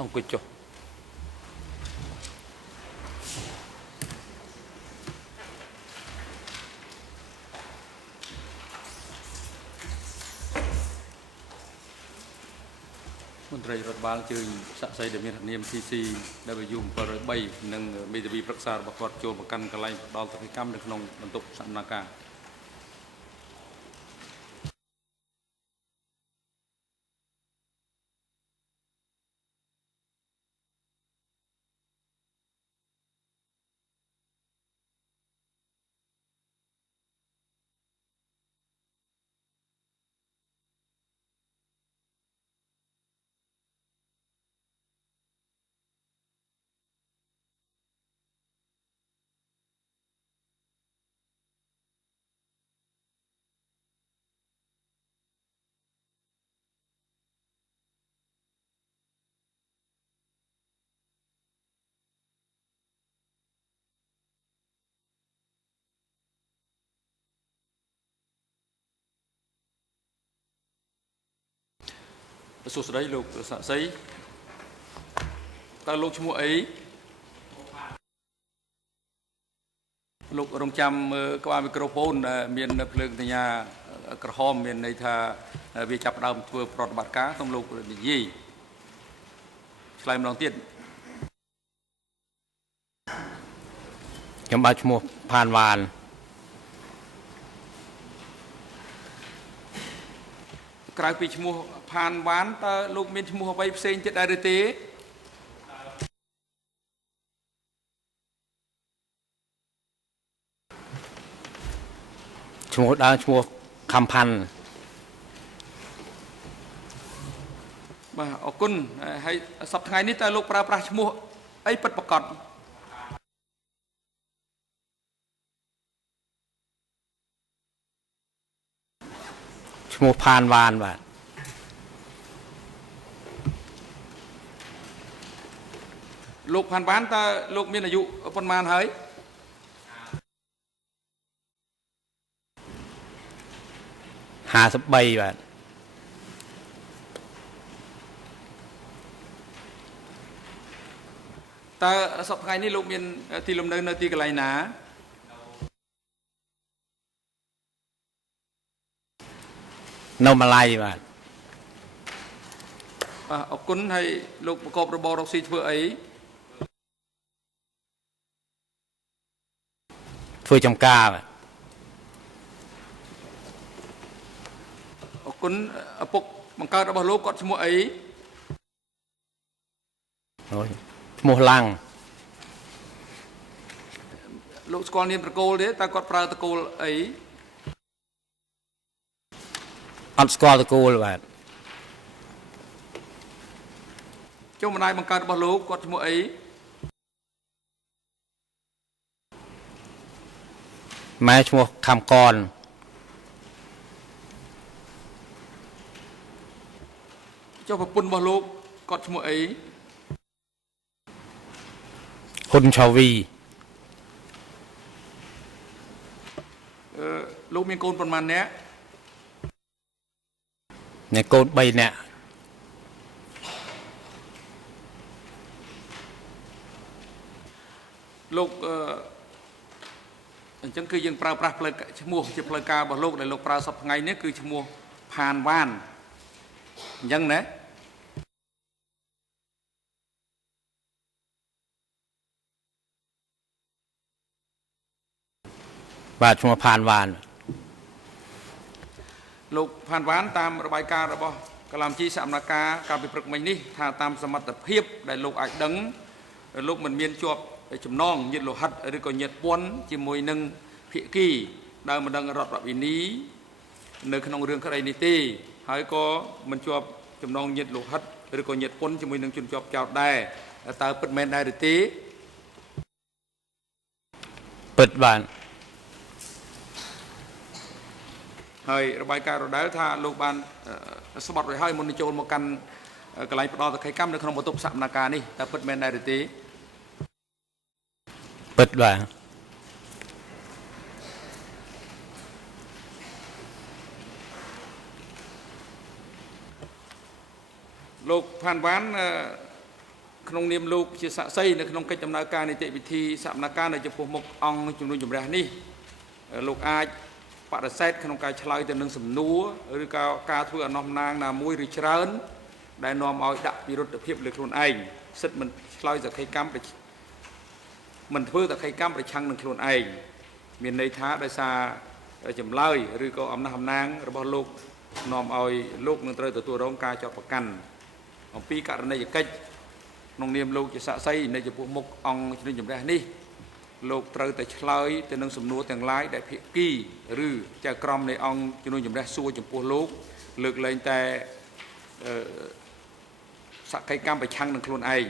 អង្គុយចុះមន្ត្រីរដ្ឋបាលជើញសាក់សីដែលមាននាម TC W703 និងមេធាវីប្រឹក្សារបស់គាត់ចូលប្រកាន់កន្លែងផ្ដាល់សកម្មនៅក្នុងបន្ទប់សកម្មភាព សួស្តីលោកសាក់សីតើលោកឈ្មោះអីលោករងចាំក្បាលមីក្រូហ្វូនមានភ្លើងសញ្ញាក្រហមមានន័យថាវាចាប់ដើមធ្វើប្រតិបត្តិការក្នុងលោកនិយាយឆ្លើយម្ដងទៀតខ្ញុំបាទឈ្មោះផានវ៉ានក្រៅពីឈ្មោះផានវ៉ានតើលោកមានឈ្មោះអ្វីផ្សេងទៀតដែរឬទេឈ្មោះដើមឈ្មោះខំផាន់បាទអរគុណហើយសប្តាហ៍ថ្ងៃនេះតើលោកប្រើប្រាស់ឈ្មោះអីពិតប្រាកដឈ្មោះផានវ៉ានបាទលោកផានវ៉ានតើលោកមានអាយុប៉ុន្មានហើយ53បាទតើសប្តាហ៍ថ្ងៃនេះលោកមានទីលំនៅនៅទីកន្លែងណានៅម៉ាឡៃបាទអរគុណហើយលោកប្រកបរបររកស៊ីធ្វើអីធ្វើចំការបាទអរគុណឪពុកបង្កើតរបស់លោកគាត់ឈ្មោះអីឈ្មោះឡាំងលោកស្គាល់នាមត្រកូលទេតើគាត់ប្រើត្រកូលអីអត់ស្គាល់តកូលបាទចុះម្ដាយបង្កើតរបស់លោកគាត់ឈ្មោះអីម៉ែឈ្មោះខំកនចុះប្រពន្ធរបស់លោកគាត់ឈ្មោះអីហ៊ុនឆាវីលោកមានកូនប៉ុន្មាននាក់មានកូន3នាក់លោកអញ្ចឹងគឺយើងប្រើប្រាស់ផ្លូវឈ្មោះជាផ្លូវការរបស់លោកដែលលោកប្រើសប្តាហ៍ថ្ងៃនេះគឺឈ្មោះផានវ៉ានអញ្ចឹងណាបាទឈ្មោះផានវ៉ានលោកផានវ៉ានតាមរបាយការណ៍របស់កលាមជីសកម្មការកាលពីព្រឹកមិញនេះថាតាមសមត្ថភាពដែលលោកអាចដឹងលោកមិនមានជាប់ចំណងញាតិលោហិតឬក៏ញាតិពន្ធជាមួយនឹងភាគីដែលមិនដឹងរដ្ឋវិនីនៅក្នុងរឿងក្តីនេះទេហើយក៏មិនជាប់ចំណងញាតិលោហិតឬក៏ញាតិពន្ធជាមួយនឹងជនជាប់ចោទដែរតើពិតមែនដែរឬទេពិតបាទហើយរបាយការណ៍ដដែលថាលោកបានស្បត់រួចហើយមុននឹងចូលមកកាន់កន្លែងផ្ដល់សក្ខីកម្មនៅក្នុងបន្ទប់សកម្មភាពនេះតើពិតមែនដែរឬទេពិតបាទលោកផានវ៉ាន ក្នុងនាមលោកជាសាក្សីនៅក្នុងកិច្ចដំណើរការនីតិវិធីសកម្មភាពនៅចំពោះមុខអង្គជំនុំជម្រះនេះលោកអាចបដិសេធក្នុងការឆ្លើយទៅនឹងសំណួរឬក៏ការធ្វើអនុមនាងណាមួយឬច្រើនដែលនាំឲ្យដាក់វិរុទ្ធភាពលើខ្លួនឯងសិទ្ធិមិនឆ្លើយសក្ខីកម្មមិនធ្វើសក្ខីកម្មប្រឆាំងនឹងខ្លួនឯងមានន័យថាដោយសារចម្លើយឬក៏អំណះអំណាងរបស់លោកនាំឲ្យលោកនឹងត្រូវទទួលរងការចាត់បង្កាន់អំពីករណីយកិច្ចក្នុងនាមលោកជាសាក្សីនៅចំពោះមុខអង្គជំនុំជម្រះនេះលោកត្រូវតែឆ្លើយទៅនឹងសំណួរទាំងឡាយដែលភាគីឬចៅក្រមនៃអង្គជំនុំជម្រះសួរចំពោះលោកលើកលែងតែសក្ខីកម្មប្រឆាំងនឹងខ្លួនឯង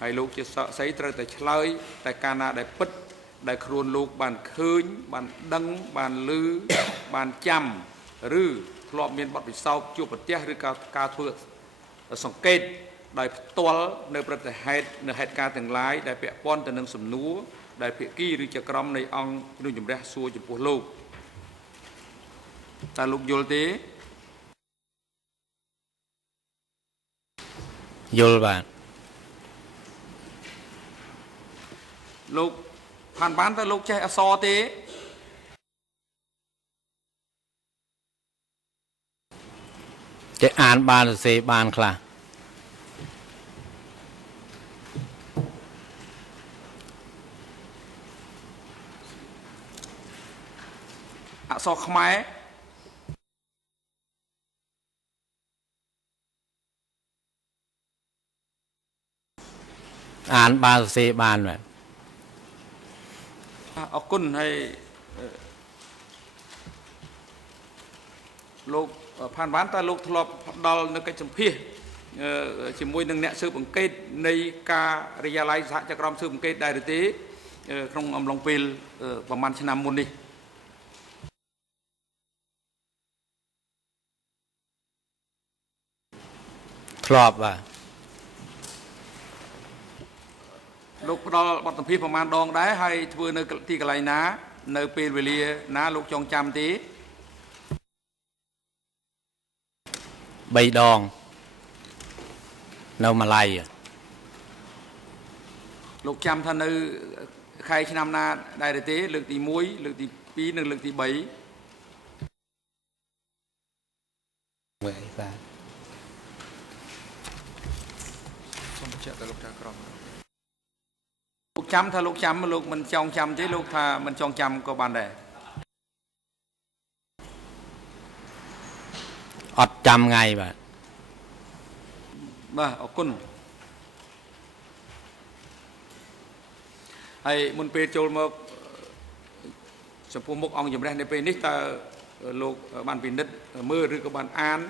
ហើយលោកជាសាក្សីត្រូវតែឆ្លើយតែការណាដែលពិតដែលខ្លួនលោកបានឃើញបានដឹងបានឮបានចាំឬធ្លាប់មានបទពិសោធន៍ជួបប្រទះឬការធ្វើសង្កេតដោយផ្ទាល់នៅប្រតិហេតុនៅហេតុការណ៍ទាំងឡាយដែលពាក់ព័ន្ធទៅនឹងសំណួរដែលភាគីឬចក្រមនៃអង្គជំនុំជម្រះសួរចំពោះលោកតើលោកយល់ទេយល់បាទលោកផានបានតើលោកចេះអក្សរទេចេះអានបានសរសេរបានខ្លះអក្សរខ្មែរអានបានសរសេរបានបាទអរគុណហើយលោកផានបានតើលោកធ្លាប់ផ្ដល់នៅកិច្ចសម្ភាសជាមួយនឹងអ្នកស៊ើបអង្កេតនៃការិយាល័យសហចក្រមស៊ើបអង្កេតដែរឬទេក្នុងអំឡុងពេលប្រហែលឆ្នាំមុននេះធ្លាប់បាទលោកផ្ដល់បទសម្ភាសប្រមាណដងដែរហើយធ្វើនៅទីកន្លែងណានៅពេលវេលាណាលោកចងចាំទេ3 ដងនៅម៉ាឡៃលោកចាំថានៅខែឆ្នាំណាដែរទេលើកទី1លើកទី2និងលើកទី3បាទសូមបញ្ជាក់ទៅលោកចៅក្រមលោកចាំថាលោកចាំលោកមិនចងចាំទេលោកថាមិនចងចាំក៏បានដែរអត់ចាំថ្ងៃបាទអរគុណហើយមុនពេលចូលមកចំពោះមុខអង្គជំរះនៅពេលនេះតើលោកបានពិនិត្យមើលឬក៏បានអាន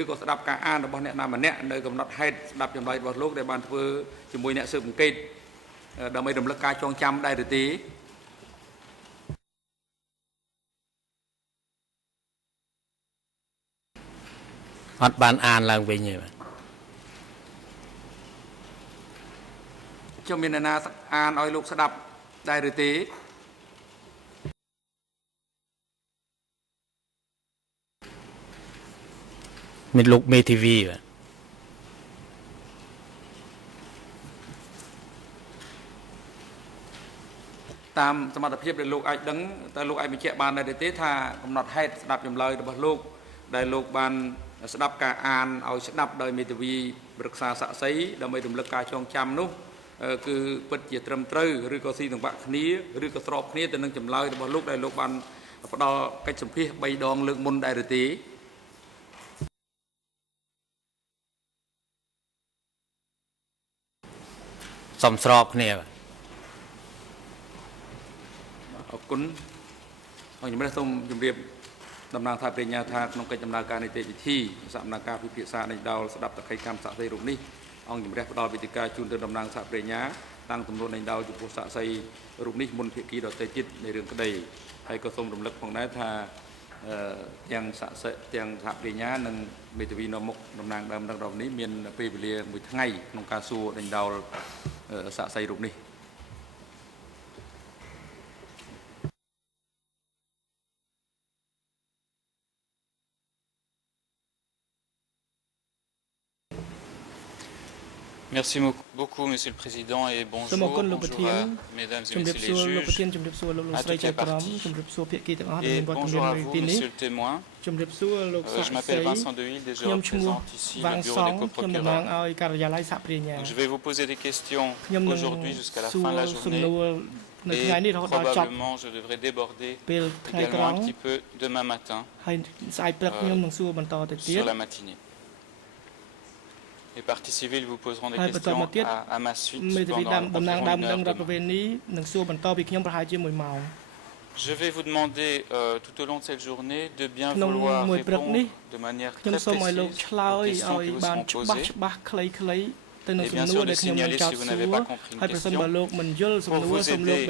ឬក៏ស្ដាប់ការអានរបស់អ្នកណាម្នាក់នៅកំណត់ហេតុស្ដាប់ចម្លើយរបស់លោកដែលបានធ្វើជាមួយអ្នកស៊ើបអង្កេតដើម្បីរំលឹកការចងចាំដែរឬទេអត់បានអានឡើងវិញទេបាទខ្ញុំមានអ្នកណាអានឲ្យលោកស្ដាប់ដែរឬទេមានលោកមេធាវីបាទតាមសមត្ថភាពដែលលោកអាចដឹងតើលោកអាចបញ្ជាក់បានដែរទេថាកំណត់ហេតុស្ដាប់ចម្លើយរបស់លោកដែលលោកបានស្ដាប់ការអានឲ្យស្ដាប់ដោយមេធាវីប្រឹក្សាសាក្សីដើម្បីរំលឹកការចងចាំនោះគឺពិតជាត្រឹមត្រូវឬក៏ស៊ីសង្វាក់គ្នាឬក៏ស្របគ្នាទៅនឹងចម្លើយរបស់លោកដែលលោកបានផ្ដល់កិច្ចសម្ភាស3ដងលើកមុនដែរឬទេសំស្របគ្នាបាទអរគុណអង្គជំរះសូមជម្រាបតំណាងថាបញ្ញាថាក្នុងកិច្ចដំណើរការនីតិវិធីសកម្មភាពពិភាក្សានៃដោលស្ដាប់តក្កីកម្មសាក្សីរូបនេះអង្គជំរះផ្ដល់វេទិកាជូនទៅតំណាងសហបញ្ញាតាំងទំនួលនៃដោលចំពោះសាក្សីរូបនេះមុនភាគីដទៃទៀតនៃរឿងក្តីហើយក៏សូមរំលឹកផងដែរថាទាំងសាក្សីទាំងសហបញ្ញានិងមេធាវីនៅមុខតំណាងដើមរបស់នេះមានពេលវេលាមួយថ្ងៃក្នុងការសួរដេញដោលសាក្សីរូបនេះ Merci beaucoup, Monsieur le Président, et bonjour, Bonjour, bonjour à Mesdames et Messieurs les juges, à toutes les parties, et bonjour à vous, Monsieur le témoin. Je m'appelle Vincent Dehill et je représente ici le bureau des coprocureurs. Donc, je vais vous poser des questions aujourd'hui jusqu'à la fin de la journée, et probablement je devrais déborder également un petit peu demain matin sur la matinée. Les parties civiles vous poseront des questions à ma suite pendant environ une heure demain. Je vais vous demander tout au long de cette journée de bien vouloir répondre de manière très précise aux questions qui vous seront posées. Et bien sûr de signaler si vous n'avez pas compris une question. Pour vous aider,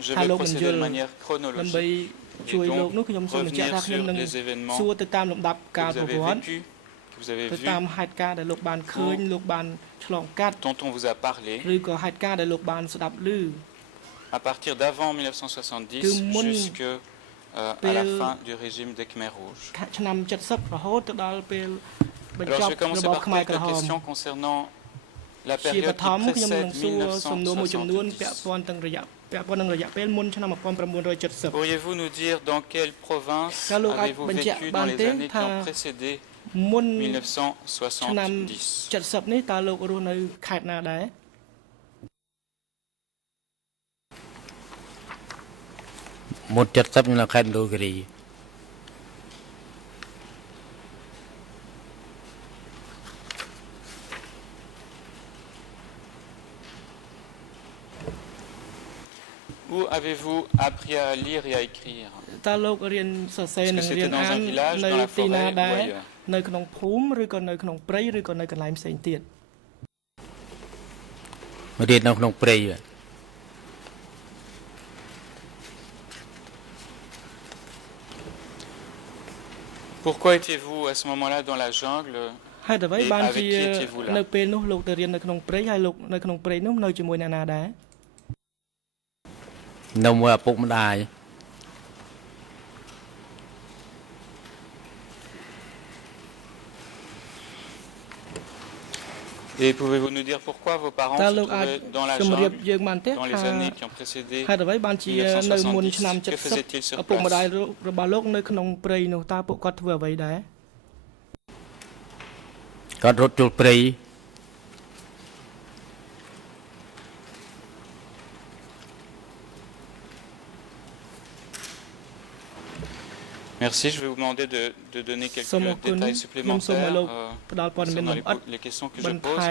je vais procéder de manière chronologique et donc revenir sur les événements que vous avez vécus, que vous avez vus, dont on vous a parlé, à partir d'avant 1970 jusqu'à la fin du régime des Khmers rouges. Alors je vais commencer par quelques questions concernant la période qui précède 1970. Pourriez-vous nous dire dans quelle province avez-vous vécu dans les années qui ont précédé 1970? នេះតើលោករស់នៅខេត្តណាដែរ មុន70ខ្ញុំនៅខេត្តមណ្ឌលគិរី Où avez-vous appris à lire et à écrire? តើលោករៀនសរសេរនិងរៀនអាននៅទីណាដែរនៅក្នុងភូមិឬក៏នៅក្នុងព្រៃឬក៏នៅកន្លែងផ្សេងទៀត រៀននៅក្នុងព្រៃ Pourquoi étiez-vous à ce moment-là dans la jungle? ហេតុអ្វីបានជានៅពេលនោះលោកទៅរៀននៅក្នុងព្រៃហើយលោកនៅក្នុងព្រៃនោះនៅជាមួយអ្នកណាដែរ នៅមួយឪពុកម្ដាយ Et pouvez-vous nous dire pourquoi vos parents se trouvaient dans la jungle dans les années qui ont précédé ហេតុអ្វីបានជានៅមុនឆ្នាំ Que faisaient-ils sur 70ឪពុកម្ដាយ place? របស់លោកនៅក្នុងព្រៃនោះតើពួកគាត់ធ្វើអ្វីដែរ គាត់រត់ចូលព្រៃ Merci, je vais vous demander de donner quelques détails supplémentaires concernant les questions que je pose.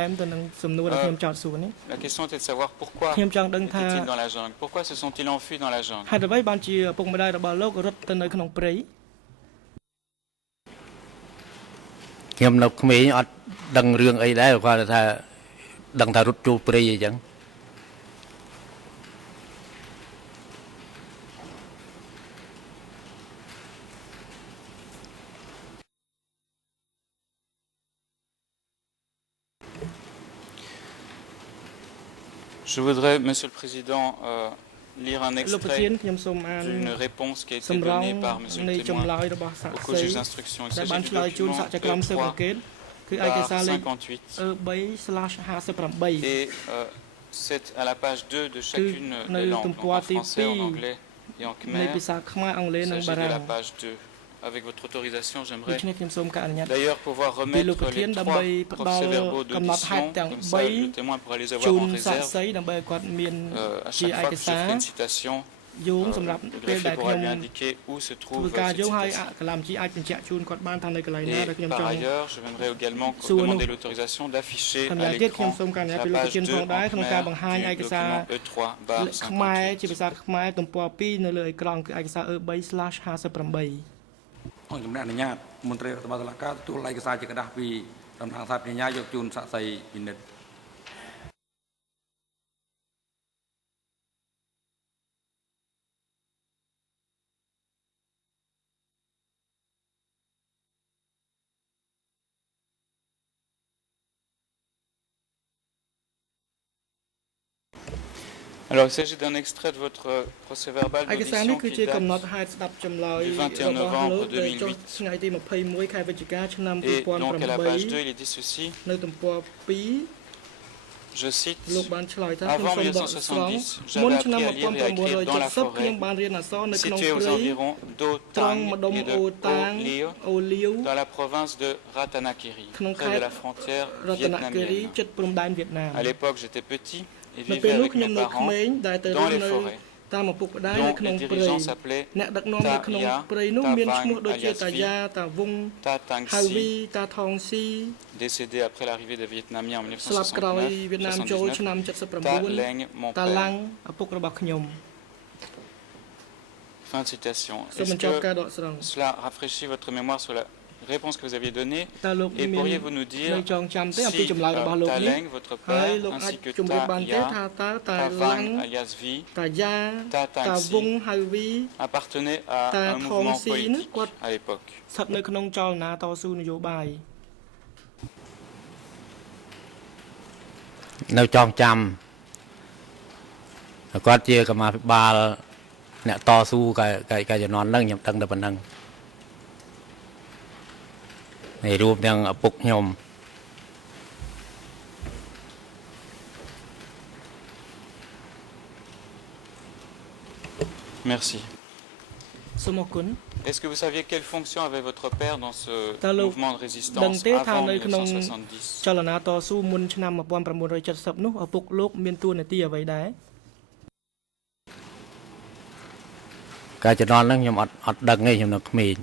La question était de savoir pourquoi étaient-ils dans la jungle? Pourquoi se sont-ils enfuis dans la jungle? ហេតុអ្វីបានជាឪពុកម្ដាយរបស់លោករត់ទៅនៅក្នុងព្រៃ ខ្ញុំនៅក្មេងអត់ដឹងរឿងអីដែរគាត់ថាដឹងថារត់ចូលព្រៃអីចឹង Je voudrais, Monsieur le Président, lire un extrait d'une réponse qui a été donnée par Monsieur le témoin au co-juge d'instruction. Il s'agit du document E3/58 et c'est à la page 2 de chacune des langues, donc en français, en anglais et en khmer. Il s'agit de la page 2. Avec votre autorisation, j'aimerais d'ailleurs pouvoir remettre les 3 procès-verbaux d'audition, comme ça le témoin pourra les avoir en réserve. À chaque fois que je ferai une citation, le greffier pourra lui indiquer où se trouve cette citation. Et par ailleurs, je viendrai également demander l'autorisation d'afficher à l'écran la page 2 en khmer du document E3/58. អរជំរាបអនុញ្ញាតមន្ត្រីរដ្ឋបាលតុលាការទទួលឯកសារជាกระดาษពីតំណាងសាធារណយកជូនសាក្សីពិនិត្យ Alors, il s'agit d'un extrait de votre procès-verbal d'audition qui date du 21 novembre 2008. Et donc, à la page 2, il est dit ceci. Je cite, លោកបានឆ្លើយថា avant ខ្ញុំសូមដកស្រង់ 1970, មុន j'avais ឆ្នាំ appris à lire et à écrire dans la 1970 ខ្ញុំ forêt, បានរៀនអក្សរនៅក្នុង située aux ព្រៃ environs ត្រង់ d'Otang ម្ដុំ et de អូតាង Olio, អូលាវ dans la province de Ratanakiri,ក្នុង près ខេ de ត្ត la frontière រតនគិរី vietnamienne. ជិតព្រំដែនវៀតណាម À l'époque, j'étais petit et នៅពេល vivais នោះ avec ខ្ញុំ mes នៅ parents ក្មេងដែលទៅរ dans ស់ les នៅ forêts, តាមឪពុកម្ដាយនៅ dont ក្នុង les ព្រៃ dirigeants s'appelaient អ្នកដឹកនាំនៅក្នុង Taya, ព្រៃនោះមានឈ្មោះដូចជា Tavang តាយ៉ាតាវង Ta ហាវី Tangsi, តាថងស៊ី décédé après l'arrivée des Vietnamiens en ស្លាប់ក្រោយវៀតណាមចូលឆ្នាំ 1969, Ta 79 Leng, mon តាឡាំង père. ឪពុករបស់ខ្ញុំ Fin de citation. សូម Est-ce បញ្ចប់ការ que ដកស្រង់ cela rafraîchit votre mémoire sur la réponse que vous aviez donnée? តើលោក Et មាន pourriez-vous nous នៅ dire ចងចាំទេអំពី si ចម្លើយរបស់លោក Ta នេះ Leng, votre ហើយ père, លោកអាច ainsi que ជំរាបបានទេ Ta ថា Ya, តើតា Ta ឡាំង Vang, alias Vi, តាយ៉ា Ta តាវង Tangsi ហាវី appartenaient à Ta un mouvement Thongsi politique គាត់ à l'époque. ស្ថិតនៅក្នុងចលនាតស៊ូនយោបាយ នៅចងចាំគាត់ជាកម្មាភិបាលអ្នកតស៊ូកាយជំនាន់ហ្នឹងខ្ញុំដឹងតែប៉ុណ្្នឹងហើយរួមទាំងឪពុកខ្ញុំ Merci. សូមអរគុណ Est-ce que vous saviez quelle fonction avait votre père dans ce Ta lo- mouvement deដឹង résistance ទេថា avant នៅក្នុង 1970? ចលនាតស៊ូមុនឆ្នាំ1970នោះឪពុកលោកមានតួនាទីអ្វីដែរ កាយជំនាន់ហ្នឹងខ្ញុំអត់ដឹងទេខ្ញុំនៅក្មេង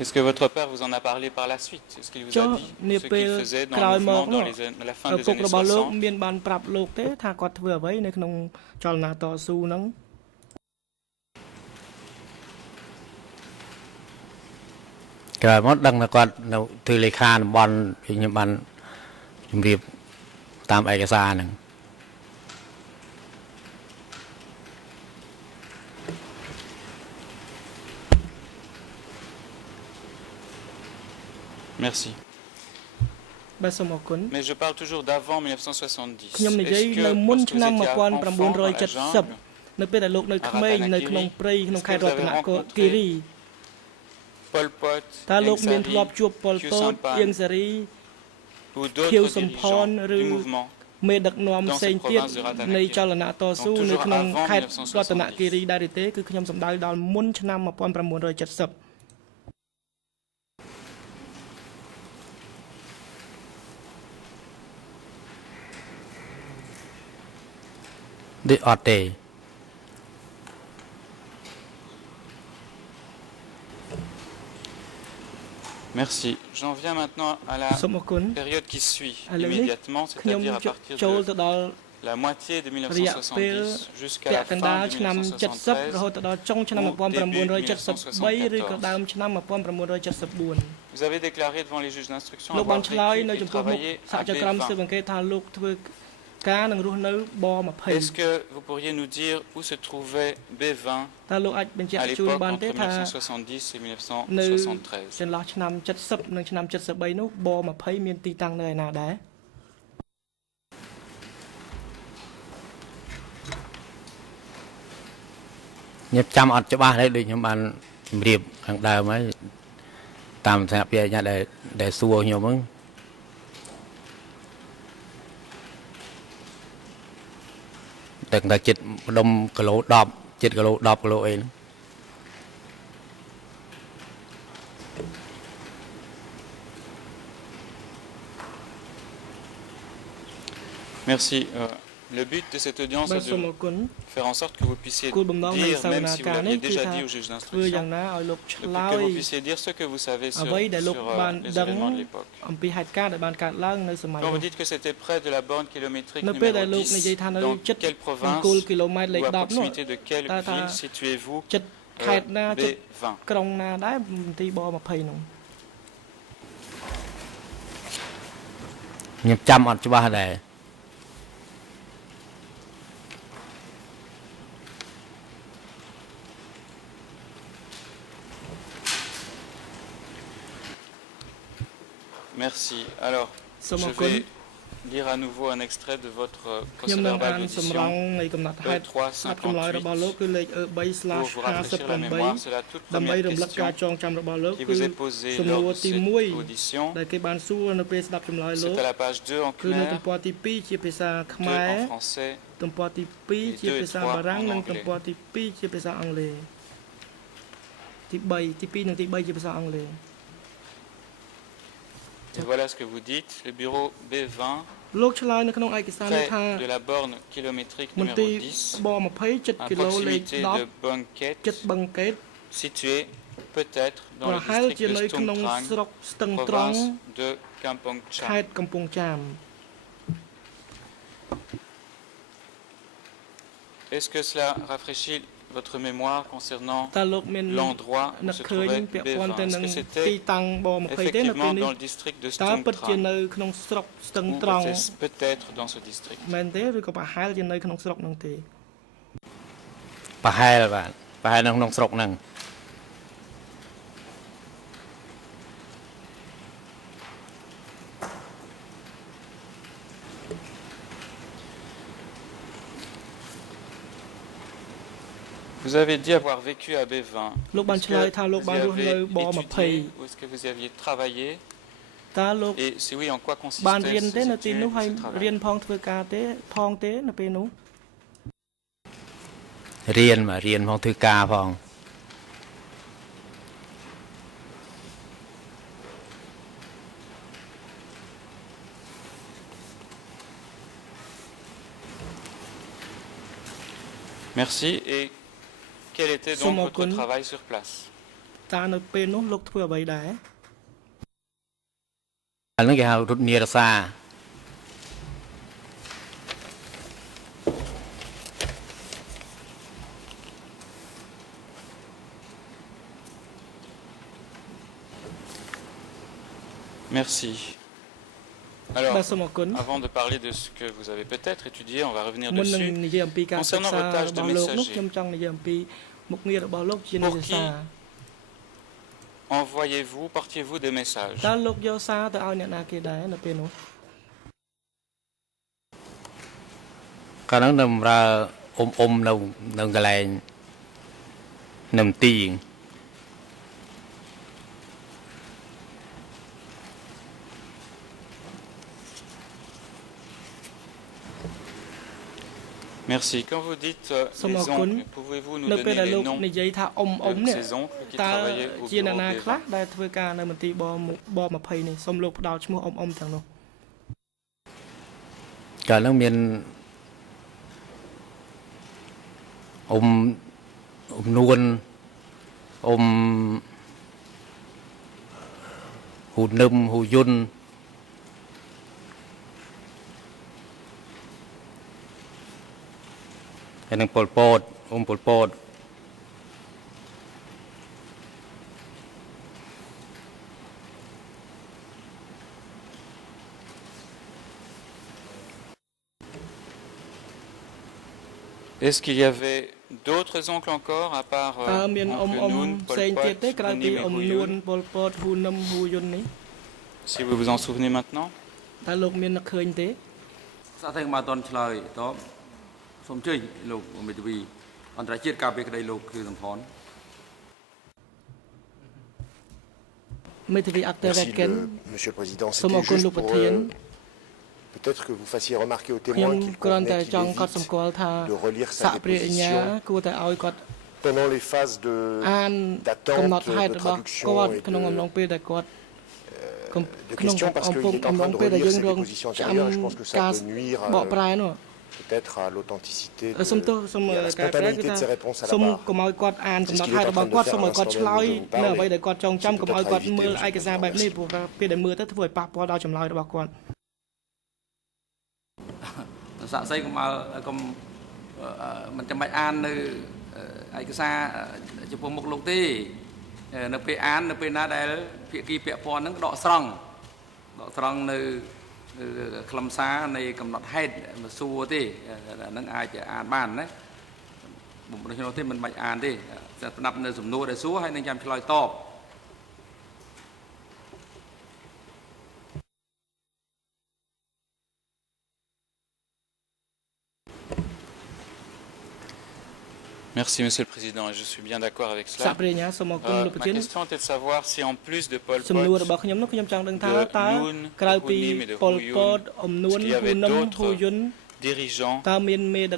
Est-ce que votre père vous en a parlé par la suite? Est-ce qu'il vous a dit ce qu'il faisait dans le mouvement dans la fin ឪ des ពុក années របស់លោក 60? មានបានប្រាប់លោកទេថាគាត់ធ្វើអ្វីនៅក្នុងចលនាតស៊ូហ្នឹង ក្រោយមកដឹងថាគាត់នៅធ្វើលេខាតំបន់ខ្ញុំបានជម្រាបតាមឯកសារហ្នឹង Merci. បាទសូមអរគុណ Mais je parle toujours d'avant 1970. ខ្ញុំនិយាយ Est-ce នៅ que មុន lorsque ឆ្នាំ vous étiez enfant dans la jungle, 1970 នៅពេលដែលលោកនៅក្មេងនៅក្នុងព្រៃក្នុងខេត្តរតនគិរី Pol Pot, តើលោកមាន Ieng ធ្លាប់ Sary ជួបប៉ុល Khieu ពត Samphan អៀងសារី ou d'autres Khieu dirigeants Samphan du ឬ mouvement មេដឹកនាំផ្សេងទៀតនៃចលនាតស៊ូនៅក្នុងខេត្តរតនគិរីដែរទេគឺខ្ញុំសំដៅដល់មុនឆ្នាំ1970 ដូចអត់ទេ Merci. J'en viens maintenant à la សូមអរគុណ période qui suit ឥឡូវនេះ immédiatement, ខ្ញុំ c'est-à-dire à partir ចូល de ទៅដល់ la moitié de រយៈពេល 1970 jusqu'à ពា la ក់កណ្ fin ដាល de ឆ្នាំ70រហូត 1973. ដល់ចុងឆ្នាំ Ou début 1973 ឬក៏ដើមឆ្នាំ1974 Vous avez déclaré devant les juges d'instruction លោកបាន avoir ឆ្លើយ vécu នៅ et ចំពោះមុខ travaillé សហ à ជីវកម្មស៊ើប B20. អង្កេតថាលោកធ្វើការនឹងរស់នៅប Est-ce que vous pourriez nous dire où se trouvait B20 20តើលោកអាចបញ្ជាក់ à ជូន l'époque បានទេ entre ថា 1970 et នៅ 1973? ចន្លោះឆ្នាំ70និងឆ្នាំ73នោះប20មានទីតាំងនៅឯណាដែរ ខ្ញុំចាំអត់ច្បាស់ទេដូចខ្ញុំបានជម្រាបខាងដើមហើយតាមសហពាក្យអាញាដែលសួរខ្ញុំហ្នឹងតែចិត្តម្ដុំគីឡូ10ចិត្តគីឡូ10គីឡូអីហ្នឹង Merci. Le but de cette audience បាទ est សូម de អរគុណ faire en sorte que vous puissiez គោលបំណងនៃ dire, សវ même នា si vous ការនេះ l'aviez គឺ déjà ថា dit au juge ធ្វើយ៉ាង d'instruction, ណាឲ្យលោកឆ្លើ que យ vous puissiez dire ce que vous savez អ្វីដែលលោក sur បាន les ដឹង événements de l'époque. អំពីហេតុការណ៍ដែលបានកើតឡើងនៅសម័យ Quand នោះ vous dites que c'était près de la borne kilométrique នៅពេល numéro ដែលលោកនិយាយ 10, ថានៅ dans ចិត្ត quelle ប province ង្គោលគីឡូម៉ែត្រលេខ ou à 10នោះ proximité de quelle Ta- ta- ville situez-vous ចិត្តខេត្តណាចិត្ត B20? ក្រុងណាដែរមន្ទីរប20នោះ ខ្ញុំចាំអត់ច្បាស់ដែរ Merci. Alors, សូមអ je រគុណ vais lire à nouveau un extrait de votre procès-verbal d'audition E358 pour vous rafraîchir la mémoire. C'est la toute première question qui vous est posée lors de cette audition. C'est à la page 2 en khmer, 2 en français et 2 et 3 en anglais. Et voilà ce que vous dites. Le bureau B20, près de la borne kilométrique numéro 10, à proximité de Bangket, situé peut-être dans le district de Stung Trang, province de Kampong Cham. Est-ce que cela rafraîchit votre mémoire concernant l'endroit où se trouvait B20? Est-ce que c'était effectivement dans le district de Stung Trang ou était-ce peut-être dans ce district? ប្រហែលបាទប្រហែលនៅក្នុងស្រុកហ្នឹង Vous avez dit avoir vécu à B20. Est-ce que vous y avez étudié ou est-ce que vous y aviez travaillé? Et si oui, en quoi consistaient ces études et ce travail? រៀនមករៀនផងធ្វើការផង Merci. Et quel était donc votre travail sur place? តើនៅពេលនោះលោកធ្វើអ្វីដែរ ហ្នឹងគេហៅរត់នីរសា Merci. Alors, avant de parler de ce que vous avez peut-être étudié, on va revenir dessus. Concernant votre tâche de messager, pour qui envoyez-vous, portiez-vous des messages? តើលោកយកសារទៅឲ្យអ្នកណាគេដែរនៅពេលនោះ កាលហ្នឹងនៅបម្រើអ៊ំនៅកន្លែងនៅមន្ទីរ Merci. Quand vous dites les oncles, pouvez-vous nous donner les noms de ces oncles qui travaillaient au bureau B20? កាលហ្នឹងមានអ៊ំនួនអ៊ំហ៊ូនឹមហ៊ូយុន នឹងពលពតអ៊ំពលពត Est-ce qu'il y avait d'autres oncles encore à part oncle Noun, Pol Pot, Hunim et Huyun? Si vous vous en souvenez maintenant? តើលោកមាននឹកឃើញទេ សាតែមកតនឆ្លើយតបសូមជើញលោកមេធាវីអន្តរជាតិការពីក្តីលោកគឺសំផន មេធាវីអន្តរជាតិ Monsieur le Président, c'était juste pour peut-être que vous fassiez remarquer aux témoins qu'il convenait qu'il évite de relire sa déposition pendant les phases d'attente, de traduction et de questions, parce qu'il est en train de relire ses dépositions antérieures et je pense que ça peut nuire peut-être à l'authenticité et à la spontanéité de ses réponses à la barre. C'est ce qu'il est en train de faire à l'instant même où je vous parle. សាក់សីកុំឲ្យកុំមិនចាំបាច់អាននៅឯកសារចំពោះមុខលោកទេនៅពេលអាននៅពេលណាដែលភាគីពាក់ព័ន្ធហ្នឹងដកស្រង់នៅខ្លឹមសារនៃកំណត់ហេតុមកសួរទេហ្នឹងអាចអានបានណាបំរើខ្ញុំទេមិនបាច់អានទេស្ដាប់នៅសំណួរដែលសួរហើយនឹងចាំឆ្លើយតប Merci, Monsieur le Président, et je suis bien d'accord avec cela. Ma question était de savoir si en plus de Pol Pot, de Noun, de Hunim et de Huyoun, est-ce qu'il y avait d'autres dirigeants qui vivaient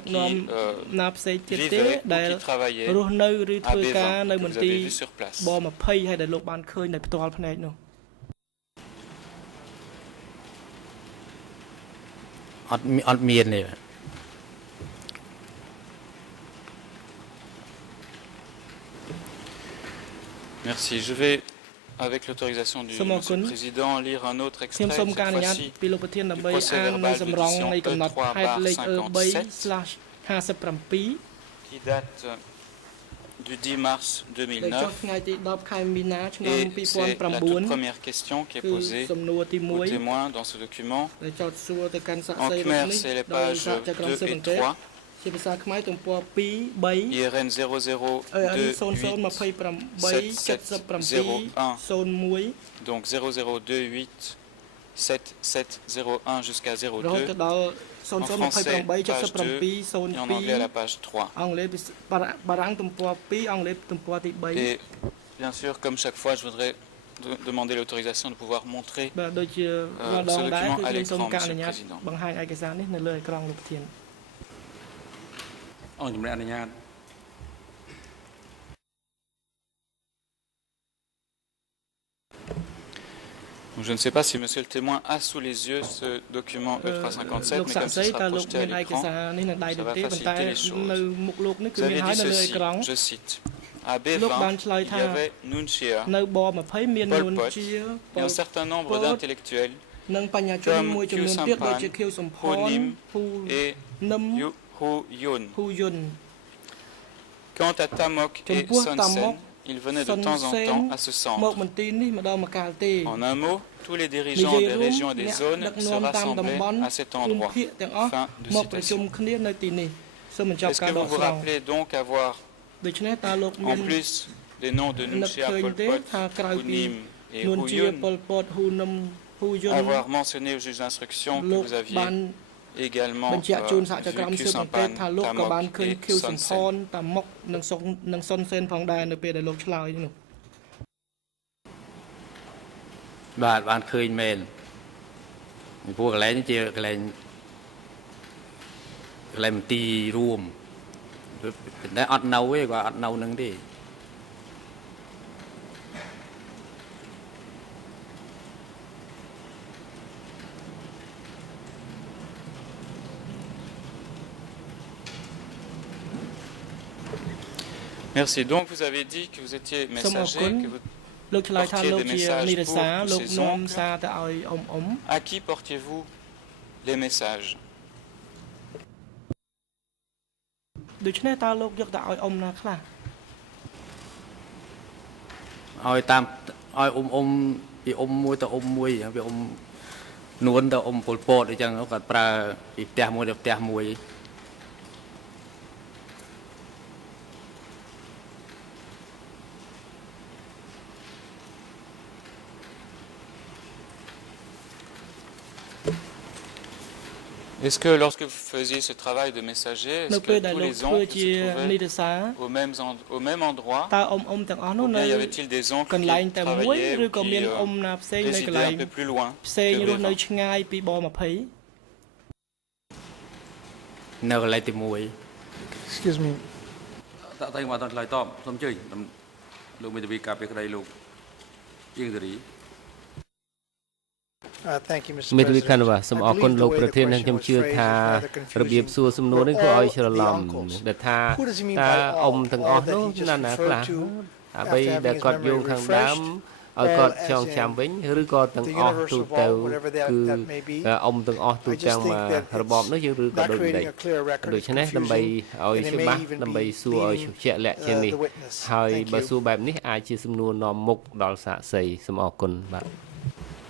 ou qui travaillaient à Bévin, que vous avez vu sur place. អត់មានទេ Merci. Je vais, avec l'autorisation du Monsieur le Président, lire un autre extrait, cette fois-ci, du procès verbal d'édition E3/57, qui date du 10 mars 2009. Et c'est la toute première question qui est posée aux témoins dans ce document. En Khmer, c'est les pages 2 et 3. IRN 00287701, donc 00287701 jusqu'à 02, en français page 2 et en anglais à la page 3. Et bien sûr, comme chaque fois, je voudrais demander l'autorisation de pouvoir montrer ce document à l'écran, Monsieur le Président. អង្គជំរាបអនុញ្ញាត Je ne sais pas si Monsieur le témoin a sous les yeux ce document E357, mais comme ce sera projeté à l'écran, ça va faciliter les choses. Vous avez dit ceci, je cite, à Bévin, il y avait Nuon Chea, Pol Pot et un certain nombre d'intellectuels comme Khieu Samphan, Hunim et Huyoun. Quant à Tamok et Son Sen, ils venaient de temps en temps à ce centre. En un mot, tous les dirigeants des régions et des zones se rassemblaient à cet endroit. Fin de citation. Est-ce que vous vous rappelez donc avoir, en plus des noms de Nuon Chea, Pol Pot, Hunim et Huyoun, avoir mentionné au juge d'instruction que vous aviez également vu Khieu Samphan, Tamok et Son Sen? Bạn bạn khơi mềnพวกอะไรนี่เจออะไรมันตีรวมเป็นได้อัดเนาไว้กว่าอัดเนานึงดิ Merci. Donc vous avez dit que vous étiez messager, que vous portiez des messages pour ces oncles. À qui portiez-vous les messages? ដូច្នេះតើលោកយកទៅឲ្យអ៊ំណាខ្លះ ឲ្យតាមឲ្យអ៊ំពីអ៊ំមួយទៅអ៊ំមួយពីអ៊ំនួនទៅអ៊ំពលពតអញ្ចឹងគាត់ប្រើពីផ្ទះមួយទៅផ្ទះមួយ Est-ce que lorsque vous faisiez ce travail de messager, est-ce que tous les oncles se trouvaient au même endroit? Ou bien y avait-il des oncles qui travaillaient ou qui résidaient un peu plus loin que Bévin? Excuse me. Thank you, Mr. មេធាវី President. ខានបាទសូមអរគុណលោកប្រធាននិងខ្ញុំជឿថារបៀបសួរសំណួរនេះធ្វើឲ្យច្រឡំដែលថាតើអ៊ំទាំងអស់នោះណាខ្លះអ្វីដែលគាត់យោងខាងដើមឲ្យគាត់ចងចាំវិញឬក៏ទាំងអស់ទូទៅគឺអ៊ំទាំងអស់ទូទាំងរបបនោះយើងឬក៏ដូចនេះដូច្នេះដើម្បីឲ្យច្បាស់ដើម្បីសួរឲ្យជាក់លាក់ជាងនេះហើយបើសួរបែបនេះអាចជាសំណួរនាំមុខដល់សាកសីសូមអរគុណបាទ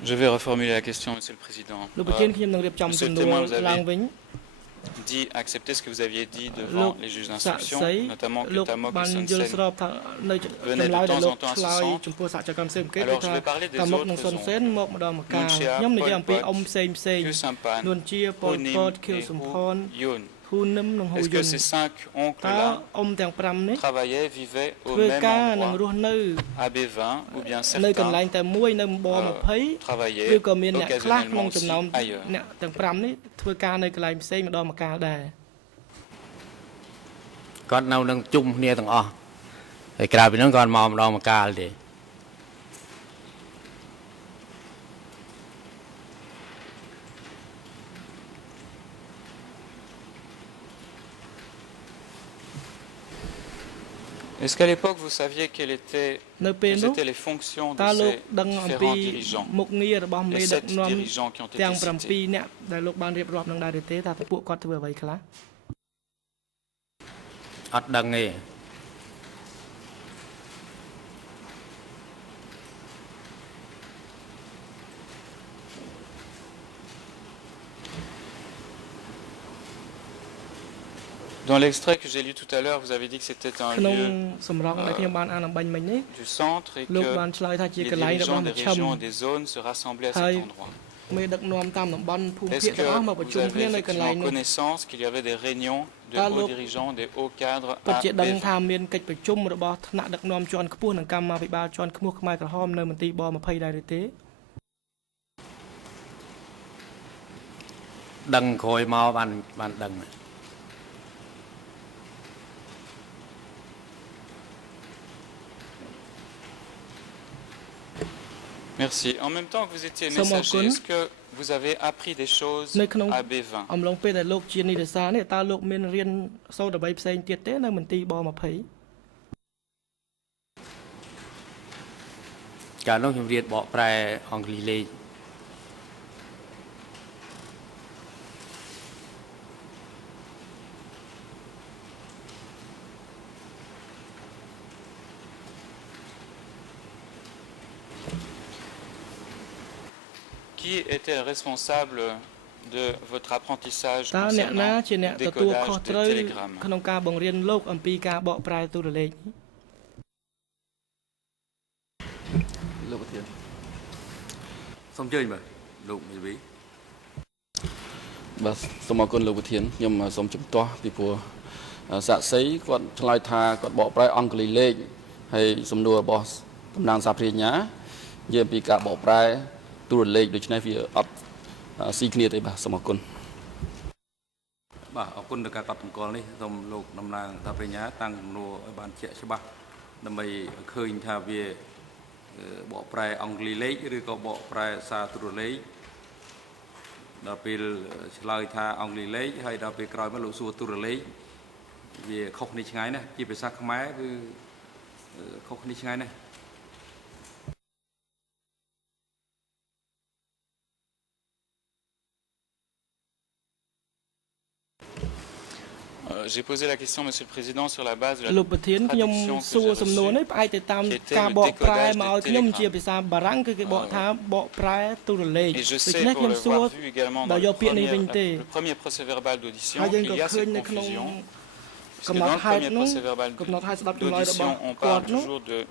Je vais reformuler la question, Monsieur le Président. Monsieur le témoin, vous avez dit, accepter ce que vous aviez dit devant les juges d'instruction, notamment que Tamok et Son Sen venaient de temps en temps à ce centre. Alors je vais parler des autres oncles. Nuon Chea, Pol Pot, Khieu Samphan, Hunim et Huyoun. Est-ce que ces 5 oncles-là travaillaient, vivaient au même endroit à B20 ou bien certains travaillaient occasionnellement aussi ailleurs? Est-ce qu'à l'époque, vous saviez quelles étaient les fonctions de ces différents dirigeants, les 7 dirigeants qui ont été cités? Dans l'extrait que j'ai lu tout à l'heure, vous avez dit que c'était un lieu du centre et que les dirigeants des régions et des zones se rassemblaient à cet endroit. Est-ce que vous avez effectivement connaissance qu'il y avait des réunions de hauts dirigeants, des hauts cadres à B20? Merci. En même temps que vous étiez messager, est-ce que vous avez appris des choses à B20? Qui était responsable de votre apprentissage concernant le décodage des télégrammes? J'ai posé la question, Monsieur le Président, sur la base de la traduction que j'ai reçue, qui était le décodage des télégrammes. Et je sais, pour l'avoir vu également dans le premier procès-verbal d'audition, qu'il y a cette confusion, puisque dans le premier procès-verbal d'audition, on parle toujours de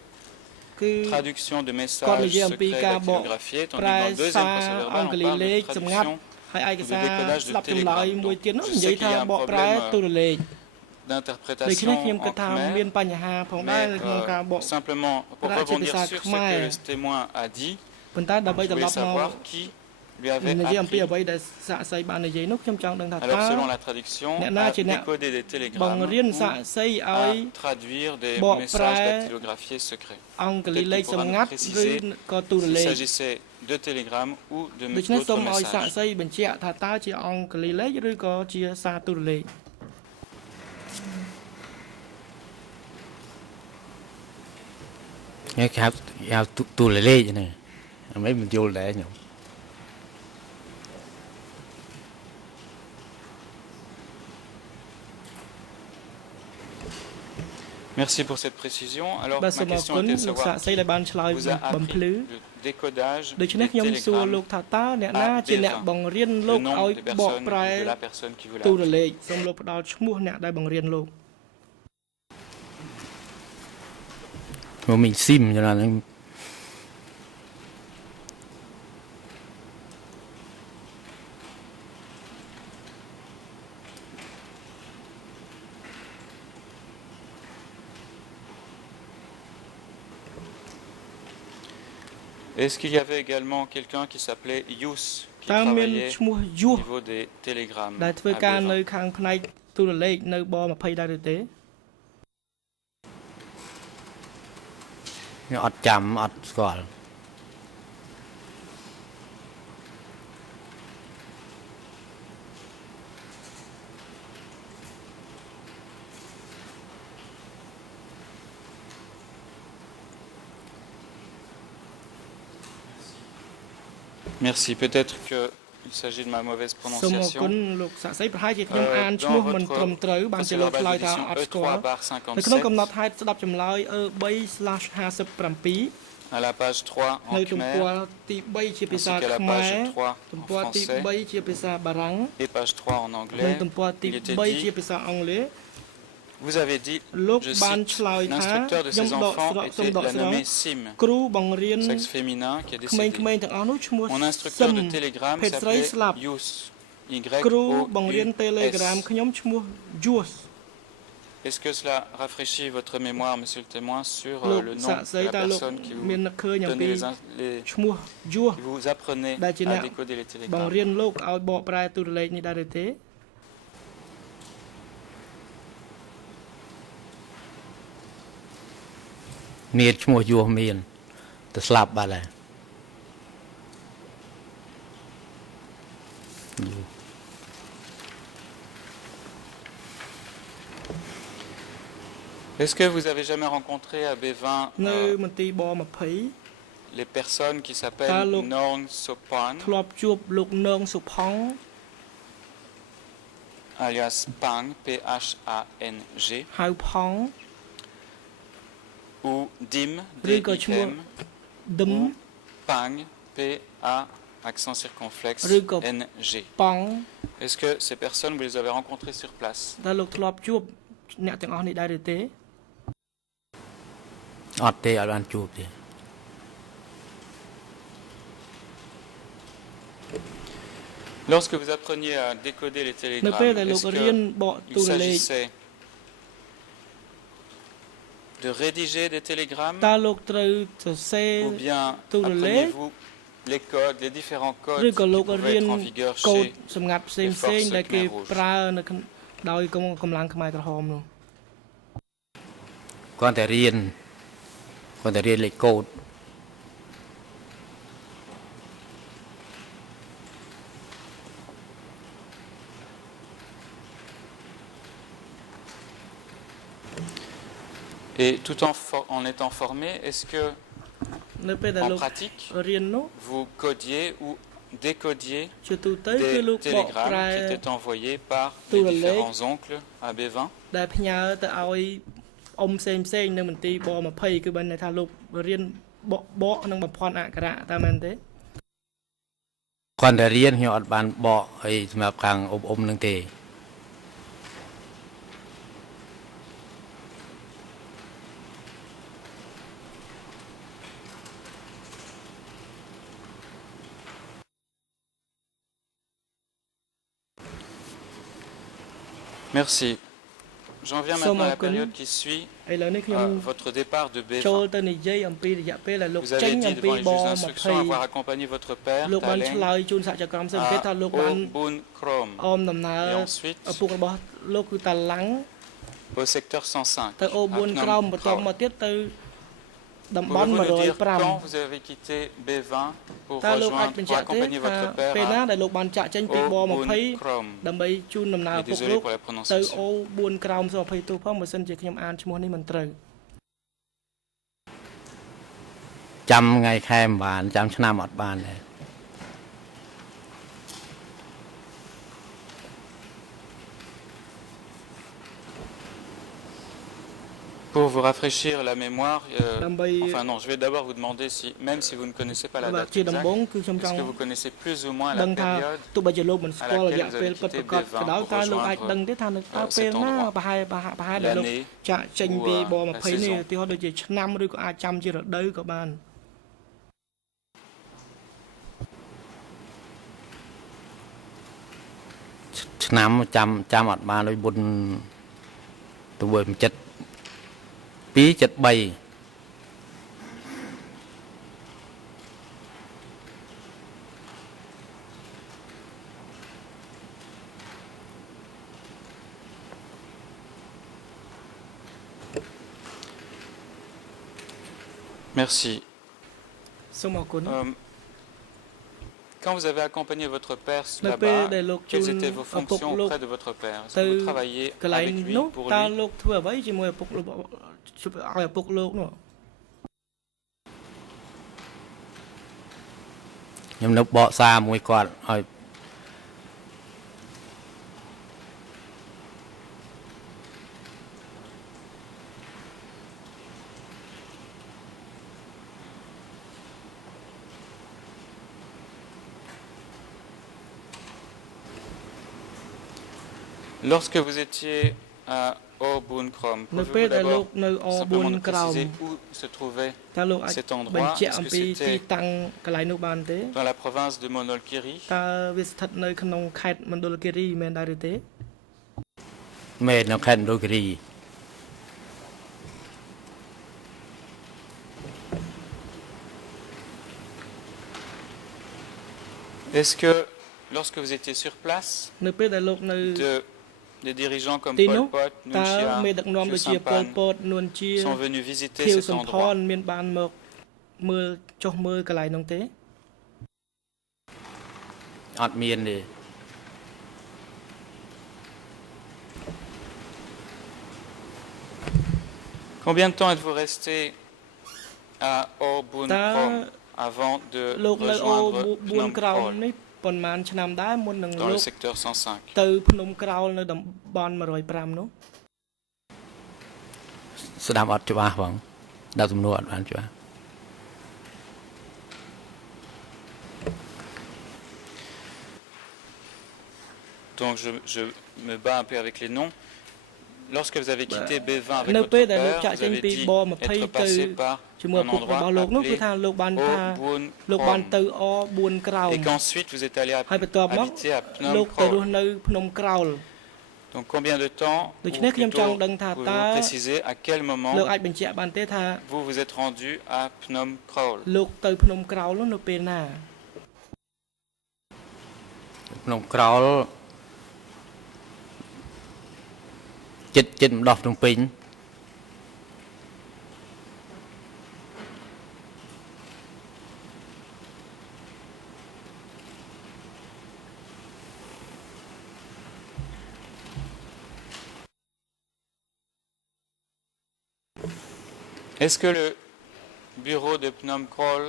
traduction de messages secrets dactylographiés, tandis que dans le deuxième procès-verbal, on parle de traduction de décodage de télégrammes. Donc, je sais qu'il y a un problème d'interprétation en khmer, mais simplement pour rebondir sur ce que le témoin a dit, je voulais savoir qui lui avait appris. Alors selon la traduction, à décoder des télégrammes ou à traduire des messages dactylographiés secrets. Peut-être qu'il pourra nous préciser s'il s'agissait de télégrammes ou de d'autres messages. Merci pour cette précision. Alors, ma question était de savoir qui vous a appris le décodage des télégrammes à B20, le nom des personnes, de la personne qui vous l'a appris. មានស៊ីមយ៉ាងណាហ្នឹង Merci Est-ce qu'il y avait également quelqu'un qui s'appelait Yous qui travaillait au niveau des télégrammes à Bévin? អត់ចាំអត់ស្គាល់ Merci. Peut-être qu'il s'agit de ma mauvaise prononciation. Dans votre c'est la résolution E3/57 à la page 3 en khmer, ainsi qu'à la page 3 en français et page 3 en anglais. Il était dit, vous avez dit, je cite, l'instructeur de ces enfants était la nommée Sim, sexe féminin qui est décédé. Mon instructeur de télégramme s'appelait Yus, Y-O-U-S. Est-ce que cela rafraîchit votre mémoire, monsieur le témoin, sur le nom de la personne qui vous donnait qui vous apprenait à décoder les télégrammes? មានឈ្មោះយោមានតែស្លាប់បាត់ហើយ Est-ce que vous avez jamais rencontré à Bévin les personnes qui s'appellent Norn Sopan alias Pang, P-H-A-N-G ou Dim, D-I-M, ou Pang, P-A, accent circonflexe, N-G. Est-ce que ces personnes, vous les avez rencontrées sur place? Lorsque vous appreniez à décoder les télégrammes, est-ce qu'il s'agissait de rédiger des télégrammes ou bien apprenez-vous les codes, les différents codes qui pouvaient être en vigueur chez les forces Khmer Rouge? គាត់តែរៀនលេខកូដ Et tout en étant formé, est-ce que en pratique, vous codiez ou décodiez des télégrammes qui étaient envoyés par les différents oncles à Bévin? អ៊ំផ្សេងនៅមន្ទីរប20គឺបានថាលោករៀនបកនិងបំផន់អក្សរតាមមែនទេ គាត់តែរៀនខ្ញុំអត់បានបកអីសម្រាប់ខាងអ៊ំនឹងទេ Merci. J'en viens maintenant à la période qui suit votre départ de Bévin. Vous avez dit devant les juges d'instruction avoir accompagné votre père, Taleng, à Obun Krom, et ensuite au secteur 105, à Phnom Krom. Pouvez-vous nous dire quand vous avez quitté Bévin pour accompagner votre père à Obun Krom? Désolé pour la prononciation. ចាំថ្ងៃខែមិនបានចាំឆ្នាំអត់បានដែរ Pour vous rafraîchir la mémoire, enfin non, je vais d'abord vous demander si, même si vous ne connaissez pas la date exacte, est-ce que vous connaissez plus ou moins la période à laquelle vous avez quitté Bévin pour rejoindre cet endroit, l'année ou la saison? ឆ្នាំចាំអត់បានដោយបុណ្យទៅវិញចិត្ត 273 Merci. Quand vous avez accompagné votre père là-bas, quelles étaient vos fonctions auprès de votre père? Est-ce que vous travailliez avec lui, pour lui? ខ្ញុំនៅបកសារមួយគាត់ឲ្យ Lorsque vous étiez à Orbun-Krom, pouvez-vous d'abord simplement nous préciser où se trouvait cet endroit? Est-ce que c'était dans la province de Monolkiri? Mais dans Monolkiri. Est-ce que lorsque vous étiez sur place, des dirigeants comme Pol Pot, Nuon Chea, Sampan sont venus visiter cet endroit? Combien de temps êtes-vous resté à Orbun-Krom avant de rejoindre Phnom Krol dans le secteur 105? Donc je me bats un peu avec les noms. Lorsque vous avez quitté B20 avec votre père, vous avez dit être passé par un endroit appelé Orbun-Krom et qu'ensuite vous êtes allé habiter à Phnom Krol. Donc combien de temps, ou plutôt, pouvez-vous préciser à quel moment vous vous êtes rendu à Phnom Krol? Phnom Krol ចិត្តម្ដោះភ្នំពេញ Est-ce que le bureau de Phnom Krol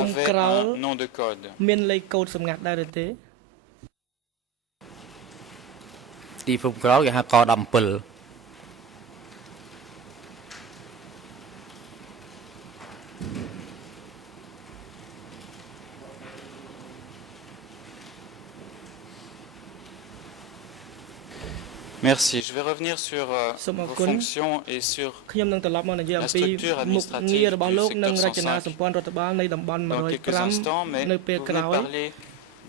avait un nom de code? មានលេខកូដសម្ងាត់ដែរឬទេ ទីភ្នំក្រោលគេហៅក17 Merci. Je vais revenir sur vos fonctions et sur la structure administrative du secteur 105 dans quelques instants, mais vous venez de parler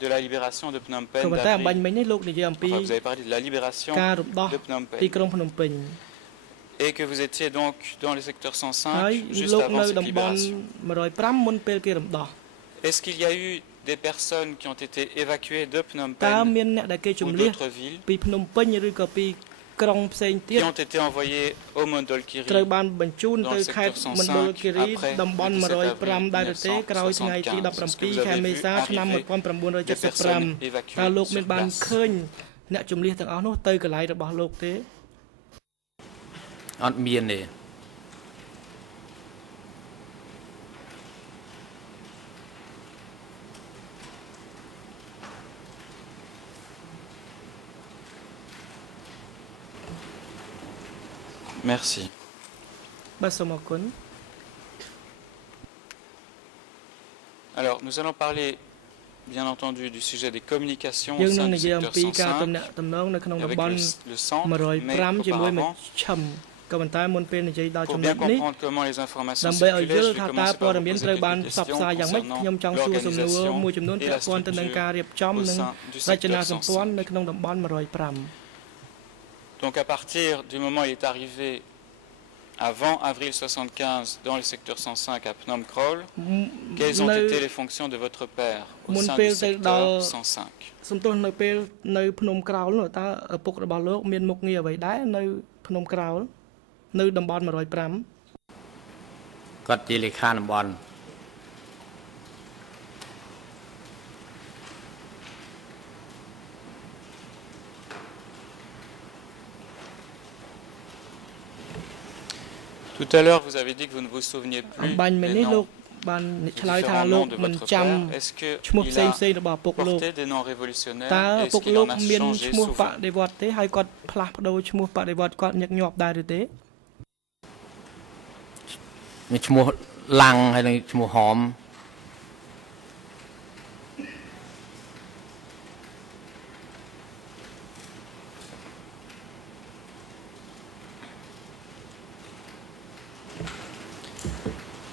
de la libération de Phnom Penh d'avril. Enfin, vous avez parlé de la libération de Phnom Penh. Et que vous étiez donc dans le secteur 105 juste avant cette libération. Est-ce qu'il y a eu des personnes qui ont été évacuées de Phnom Penh ou d'autres villes qui ont été envoyées au Mondulkiri dans le secteur 105 après le 17 avril 1975. Est-ce que vous avez vu arriver des personnes évacuées sur place? អត់មានទេ Merci. Alors, nous allons parler, bien entendu, du sujet des communications au sein du secteur 105 avec le centre, mais auparavant, pour bien comprendre comment les informations circulaient, je vais commencer par vous poser quelques questions concernant l'organisation et la structure au sein du secteur 105. Donc à partir du moment où il est arrivé avant avril 75 dans le secteur 105 à Phnom Krol, quelles ont été les fonctions de votre père au sein du secteur 105? គាត់ជាលេខាតំបន់ Tout à l'heure, vous avez dit que vous ne vous souveniez plus des noms différents noms de votre père. Est-ce qu'il a porté des noms révolutionnaires et est-ce qu'il en a changé souvent? ហើយគាត់ផ្លាស់ប្ដូរឈ្មោះបដិវត្តន៍គាត់ញឹកញាប់ដែរឬទេ មានឈ្មោះឡាំងហើយនឹងឈ្មោះហម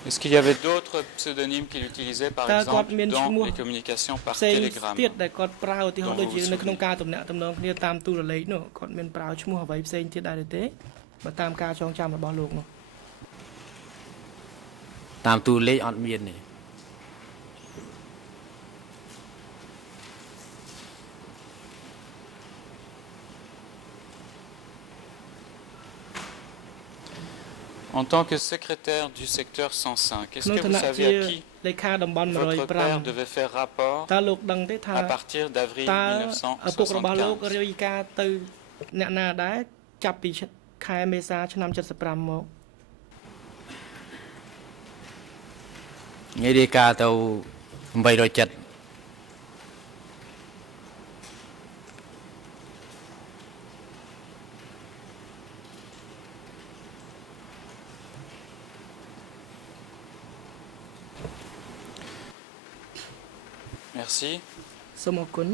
Est-ce qu'il y avait d'autres pseudonymes qu'il utilisait, par exemple, dans les communications par télégramme? ទៀតដែលគាត់ប្រើឧទាហរណ៍ដូចជានៅក្នុងការទំនាក់ទំនងគ្នាតាមទូរលេខនោះគាត់មានប្រើឈ្មោះអ្វីផ្សេងទៀតដែរទេបើតាមការចងចាំរបស់លោកនោះ តាមទូរលេខអត់មានទេ En tant que secrétaire du secteur 105, est-ce que vous savez à qui votre père devait faire rapport à partir d'avril 1975? ងាយរាយការណ៍ទៅ807 Merci. សូមអរគុណ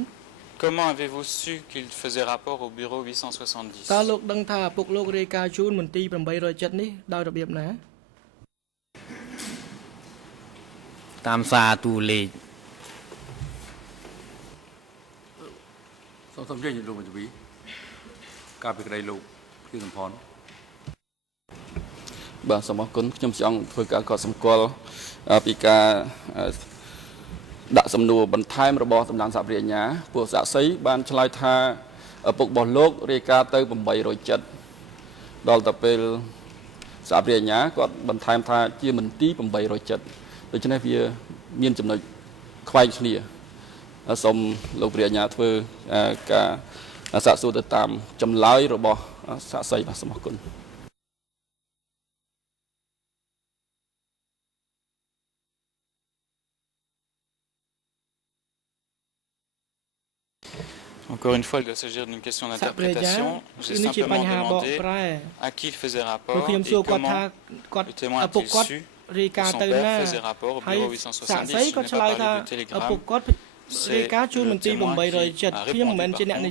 Comment avez-vous su qu'il faisait rapport au bureau 870? តើលោកដឹងថាឪពុកលោករាយការណ៍ជូនមន្ទីរ807នេះដោយរបៀបណា តាមសារទូរលេខ សូមនិយាយលោកបញ្ជវីការពីក្តីលោកគឺសំផន បាទសូមអរគុណខ្ញុំចង់ធ្វើការកត់សម្គាល់ពីការដាក់សំណួរបន្ថែមរបស់តំណាងសហប្រតិអាជ្ញាពួកសាក្សីបានឆ្លើយថាឪពុករបស់លោករាយការណ៍ទៅ807ដល់ទៅពេលសហប្រតិអាជ្ញាគាត់បន្ថែមថាជាមន្ទីរ807ដូច្នេះវាមានចំណុចខ្វែងគ្នាសូមលោកព្រះអាជ្ញាធ្វើការសាកសួរទៅតាមចម្លើយរបស់សាក្សីបាទសូមអរគុណ Encore une fois, il doit s'agir d'une question d'interprétation. J'ai simplement demandé à qui il faisait rapport et comment le témoin a-t-il su que son père faisait rapport au bureau 870. Je n'ai pas parlé du télégramme. C'est le témoin qui a répondu par contre.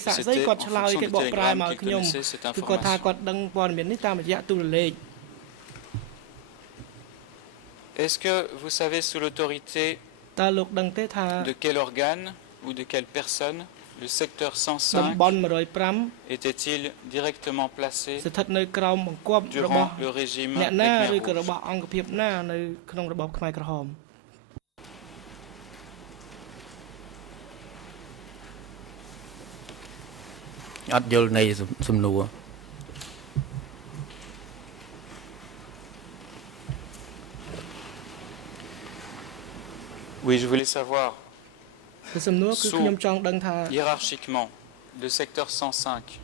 C'était en fonction du télégramme qu'il connaissait cette information. Est-ce que vous savez sous l'autorité de quel organe ou de quelle personne le secteur 105 était-il directement placé durant le régime Khmer Rouge? Oui, je voulais savoir. Hiérarchiquement, le secteur 105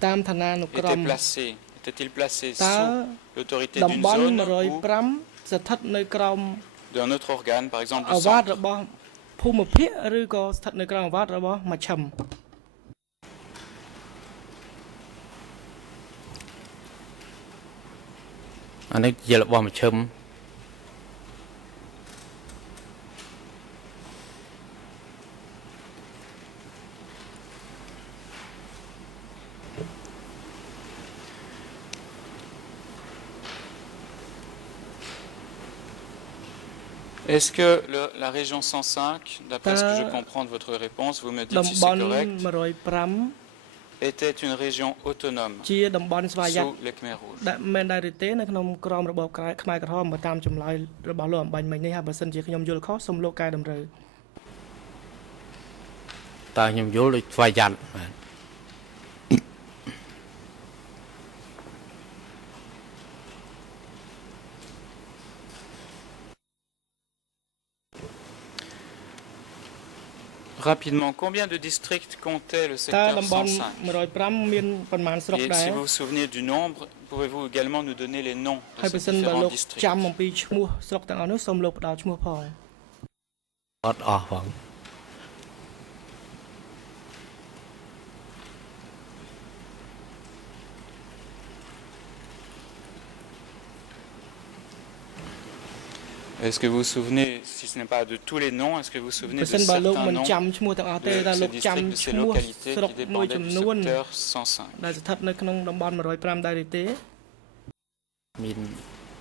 était-il placé sous l'autorité d'une zone ou d'un autre organe, par exemple le centre? Est-ce que la région 105, d'après ce que je comprends de votre réponse, vous me dites si c'est correct, était une région autonome sous les Khmer Rouges? Rapidement, combien de districts comptait le secteur 105? Et si vous vous souvenez du nombre, pouvez-vous également nous donner les noms de ces différents districts? Est-ce que vous vous souvenez, si ce n'est pas de tous les noms, est-ce que vous vous souvenez de certains noms de ces districts, de ces localités qui dépendaient du secteur 105?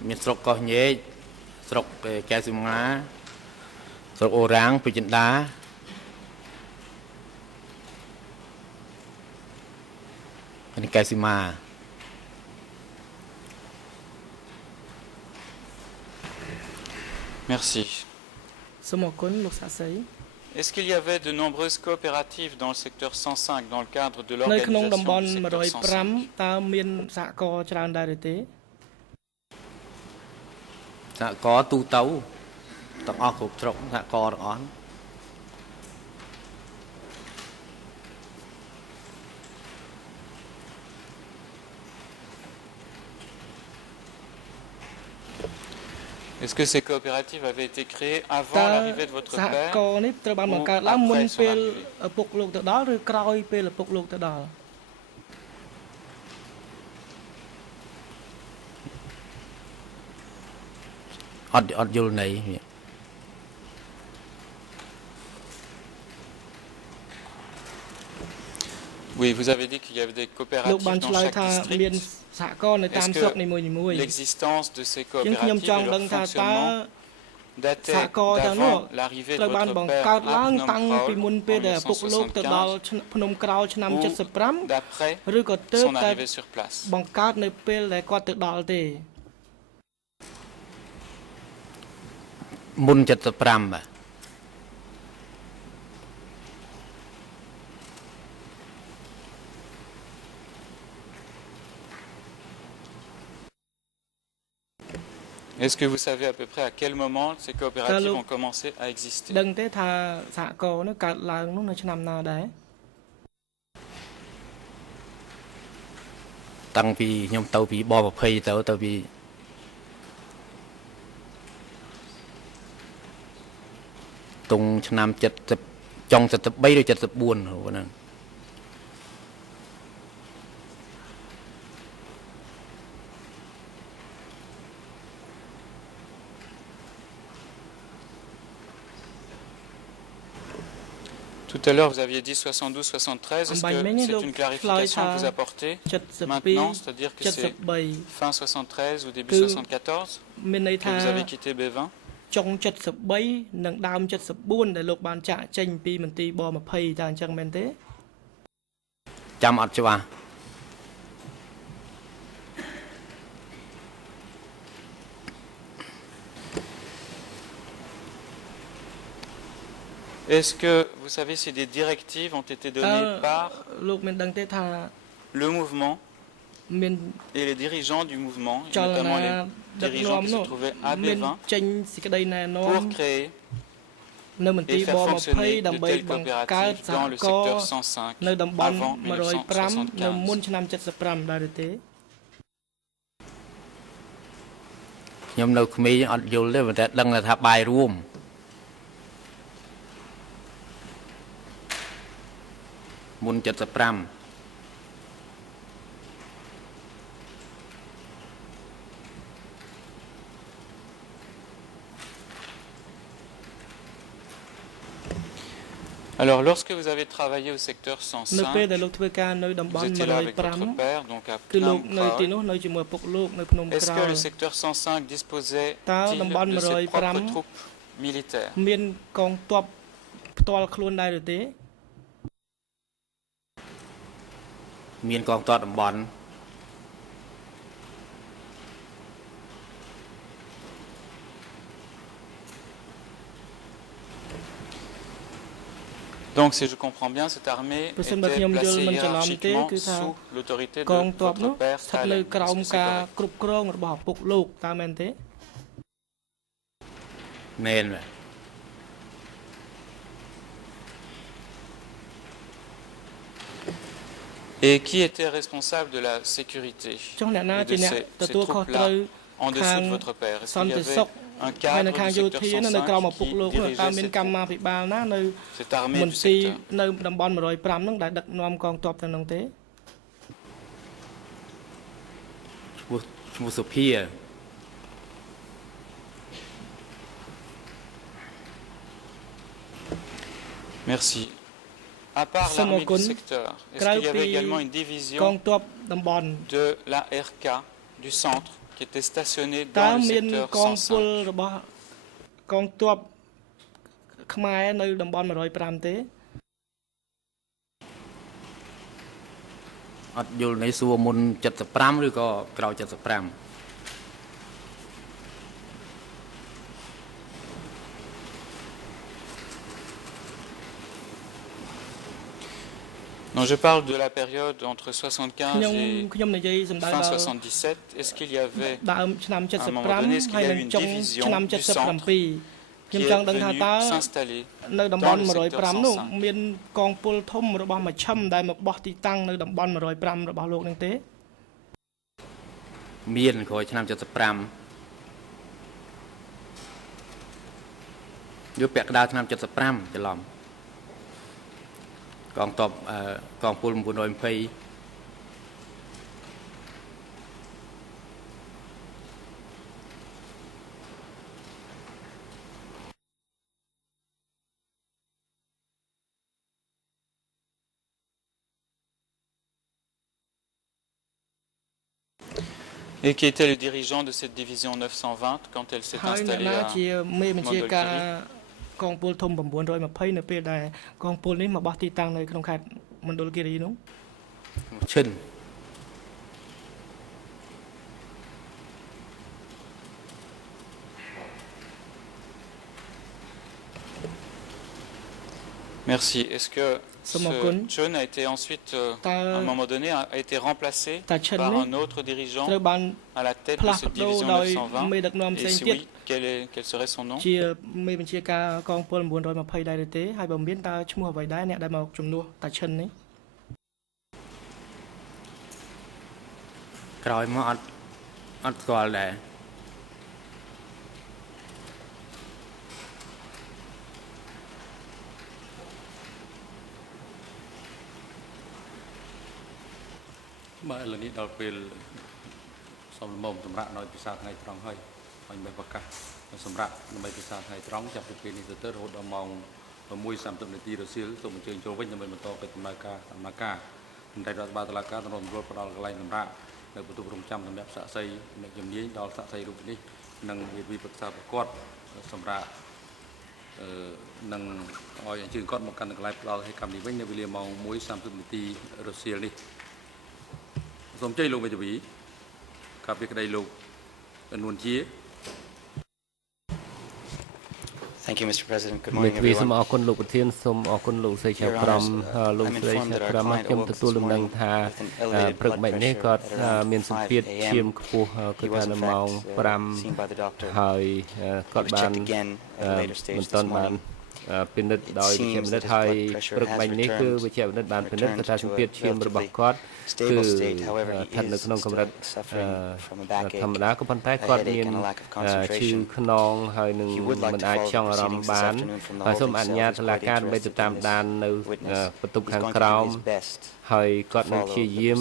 មានស្រុកកោះញែកស្រុកកែសុងាស្រុកអូរ៉ាងពេជ្រចិន្តានិងកែសុមា Merci. Est-ce qu'il y avait de nombreuses coopératives dans le secteur 105 dans le cadre de l'organisation du secteur 105? សហករណ៍ទូទៅទាំងអស់គ្រប់ស្រុកសហករណ៍ទាំងអស់ Est-ce que ces coopératives avaient été créées avant l'arrivée de votre père ou après son arrivée? Oui, vous avez dit qu'il y avait des coopératives dans chaque district. Est-ce que l'existence de ces coopératives et leur fonctionnement datait d'avant l'arrivée de votre père à Phnom Kraul en 1975 ou d'après son arrivée sur place? Est-ce que vous savez à peu près à quel moment ces coopératives ont commencé à exister? ដឹងទេថាសហគមន៍នោះកើតឡើងនោះនៅឆ្នាំណាដែរ តាំងពីខ្ញុំទៅពីប20ទៅពីតុងឆ្នាំ70ចុង73ឬ74ហ្នឹង Tout à l'heure, vous aviez dit 72-73. Est-ce que c'est une clarification que vous apportez maintenant, c'est-à-dire que c'est fin 73 ou début 74 que vous avez quitté B20? ចុង73និងដើម74ដែលលោកបានចាក់ចេញពីមន្ទីរប20តាអញ្ចឹងមែនទេចាំអត់ច្បាស់ Est-ce que vous savez si des directives ont été données par le mouvement et les dirigeants du mouvement, et notamment les dirigeants qui se trouvaient à B20, pour créer et faire fonctionner de telles coopératives dans le secteur 105 avant 1975? ខ្ញុំនៅក្មេងអត់យល់ទេតែដឹងថាបាយរួម មុន 75 Alors, lorsque vous avez travaillé au secteur 105, vous étiez là avec votre père, donc à Phnom Kraul. Est-ce que le secteur 105 disposait-il de ses propres troupes militaires? មានកងទ័ពផ្ទាល់ខ្លួនដែរទេ មានកងទ័ពតំបន់ Donc, si je comprends bien, cette armée était placée hiérarchiquement sous l'autorité de votre père Stalin. Est-ce que c'est correct? មែន Et qui était responsable de la sécurité et de ces troupes-là en dessous de votre père? Est-ce qu'il y avait un cadre du secteur 105 qui dirigeait cette armée du secteur? Merci. À part l'armée du secteur, est-ce qu'il y avait également une division de la RK du centre qui était stationnée dans le secteur 105? កងទ័ពខ្មែរនៅតំបន់105ទេ អត់យល់នៃសួរមុន75ឬក៏ក្រោយ75 Non, je parle de la période entre 75 et fin 77. Est-ce qu'il y avait, à un moment donné, est-ce qu'il y a eu une division du centre qui est venue s'installer dans le secteur 105? មានកងពលធំរបស់មជ្ឈិមដែលមកបោះទីតាំងនៅតំបន់105របស់លោកនឹងទេ មានក្រោយឆ្នាំ75យកពាក់កណ្ដាលឆ្នាំ75ច្រឡំ កងទ័ពកងពល920 Et qui était le dirigeant de cette division 920 quand elle s'est installée à Mondolkiri? កងពលធំ920នៅពេលដែលកងពលនេះមកបោះទីតាំងនៅក្នុងខេត្តមណ្ឌលគិរីនោះ ឈិន Merci. Est-ce que ce Chun a été ensuite, à un moment donné, a été remplacé par un autre dirigeant à la tête de cette division 920? Et si oui, quel serait son nom? ជាមេបញ្ជាការកងពល920ដែរទេហើយបើមានតើឈ្មោះអ្វីដែរអ្នកដែលមកជំនួសតាឈិននេះ ក្រោយមកអត់ស្គាល់ដែរ បាទឥឡូវនេះដល់ពេលសូមលំមសម្រាប់នៅភាសាថ្ងៃត្រង់ហើយហើយមានប្រកាសសម្រាប់ដើម្បីភាសាថ្ងៃត្រង់ចាប់ពីពេលនេះទៅរហូតដល់ម៉ោង 6:30 នាទីរសៀលសូមអញ្ជើញចូលវិញដើម្បីបន្តកិច្ចដំណើរការមន្តរដ្ឋបាលតុលាការទំនុកផ្ដល់កន្លែងសម្រាប់នៅបន្ទប់រងចាំសម្រាប់សាក្សីអ្នកជំនាញដល់សាក្សីរូបនេះនិងវិប្រឹក្សាប្រកបសម្រាប់នឹងឲ្យអញ្ជើញគាត់មកកាន់កន្លែងផ្ដល់ឲ្យកម្មនេះវិញនៅវេលាម៉ោង 1:30 នាទីរសៀលនេះ សូមអញ្ជើញលោកមេធាវីកាពីក្តីលោកនួនជា Thank you, Mr. President. Good morning, everyone. សូមអរគុណលោកប្រធានសូមអរគុណលោកស្រីឆាក្រមលោកស្រីឆាក្រមខ្ញុំទទួលដំណឹងថាព្រឹកមិញនេះគាត់មានសម្ពាធឈាមខ្ពស់គឺថានៅម៉ោង 5 ហើយគាត់បានមិនទាន់បានពិនិត្យដោយវិជ្ជាបណ្ឌិតហើយព្រឹកមិញនេះគឺវិជ្ជាបណ្ឌិតបានពិនិត្យថាសម្ពាធឈាមរបស់គាត់គឺស្ថិតនៅក្នុងកម្រិតធម្មតាក៏ប៉ុន្តែគាត់មានឈឺខ្នងហើយនឹងមិនអាចចង់អារម្មណ៍បានហើយសូមអនុញ្ញាតតុលាការដើម្បីទៅតាមដាននៅបន្ទប់ខាងក្រោមហើយគាត់នឹងព្យាយាម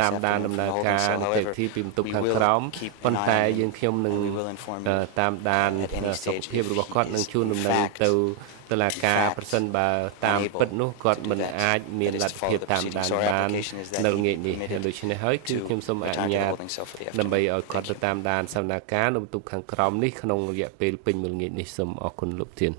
តាមដានដំណើរការនីតិវិធីពីបន្ទប់ខាងក្រោមប៉ុន្តែយើងខ្ញុំនឹងតាមដានសុខភាពរបស់គាត់នឹងជូនដំណឹងទៅតុលាការប្រសិនបើតាមពិតនោះគាត់មិនអាចមានលទ្ធភាពតាមដានបាននៅល្ងាចនេះដូច្នេះហើយគឺខ្ញុំសូមអនុញ្ញាតដើម្បីឲ្យគាត់ទៅតាមដានសកម្មភាពនៅបន្ទប់ខាងក្រោមនេះក្នុងរយៈពេលពេញមួយល្ងាចនេះសូមអរគុណលោកធាន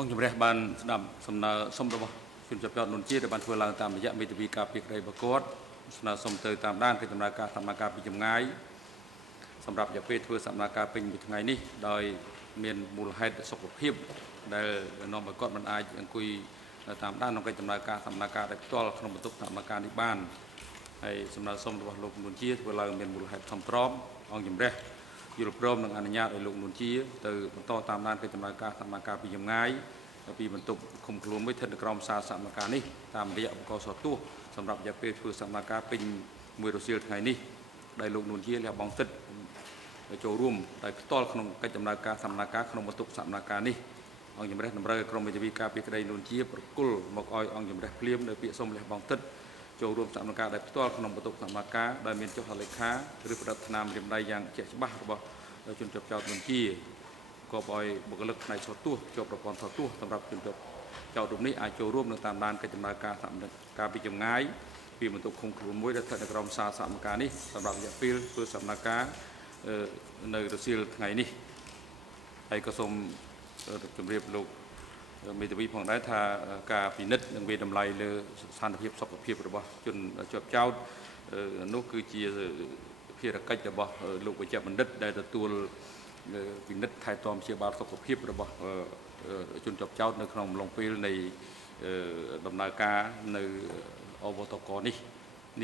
អង្គជំរះបានស្ដាប់សំណើសុំរបស់ជនជាប់ចោតនួនជាដែលបានធ្វើឡើងតាមរយៈមេធាវីការពីក្តីប្រកួតស្នើសុំទៅតាមដានកិច្ចដំណើរការសកម្មភាពពីចម្ងាយសម្រាប់រយៈពេលធ្វើសកម្មភាពពេញមួយថ្ងៃនេះដោយមានមូលហេតុសុខភាពដែលនាំឲ្យគាត់មិនអាចអង្គុយតាមដានក្នុងកិច្ចដំណើរការសកម្មភាពដោយផ្ទាល់ក្នុងបន្ទប់សកម្មភាពនេះបានហើយសំណើសុំរបស់លោកនួនជាធ្វើឡើងមានមូលហេតុធំទ្រាំអង្គជំរះយល់ព្រមនឹងអនុញ្ញាតឲ្យលោកនួនជាទៅបន្តតាមដានកិច្ចដំណើរការសកម្មភាពពីចម្ងាយពីបន្ទប់ឃុំខ្លួនមួយស្ថិតនៅក្រោមសារសកម្មភាពនេះតាមរយៈបកសទោសសម្រាប់រយៈពេលធ្វើសកម្មភាពពេញមួយរសៀលថ្ងៃនេះដែលលោកនួនជាលះបង់សិទ្ធិចូលរួមដោយផ្ទាល់ក្នុងកិច្ចដំណើរការសកម្មភាពក្នុងបន្ទប់សកម្មភាពនេះអង្គជំរះតម្រូវឲ្យក្រុមមេធាវីការពីក្តីនួនជាប្រគល់មកឲ្យអង្គជំរះភ្លាមនៅពាក្យសុំលះបង់សិទ្ធិចូលរួមសកម្មភាពដោយផ្ទាល់ក្នុងបន្ទប់សកម្មភាពដែលមានចុះហត្ថលេខាឬប្រតិបត្តិរំដៃយ៉ាងជាក់ច្បាស់របស់ជនជាប់ចោតនួនជាក៏ឲ្យបុគ្គលិកផ្នែកសោតទោសជាប់ប្រព័ន្ធសោតទោសសម្រាប់ជនជាប់ចោតរូបនេះអាចចូលរួមនឹងតាមដានកិច្ចដំណើរការសកម្មភាពពីចម្ងាយពីបន្ទប់ឃុំខ្លួនមួយដែលស្ថិតនៅក្រោមសារសកម្មភាពនេះសម្រាប់រយៈពេលធ្វើសកម្មភាពនៅរសៀលថ្ងៃនេះហើយក៏សូមជម្រាបលោកមេធាវីផងដែរថាការពិនិត្យនិងវិតម្លៃលើស្ថានភាពសុខភាពរបស់ជនជាប់ចោតនោះគឺជាភារកិច្ចរបស់លោកវេជ្ជបណ្ឌិតដែលទទួលពិនិត្យថែទាំព្យាបាលសុខភាពរបស់ជនជាប់ចោតនៅក្នុងអំឡុងពេលនៃដំណើរការនៅអវតកនេះ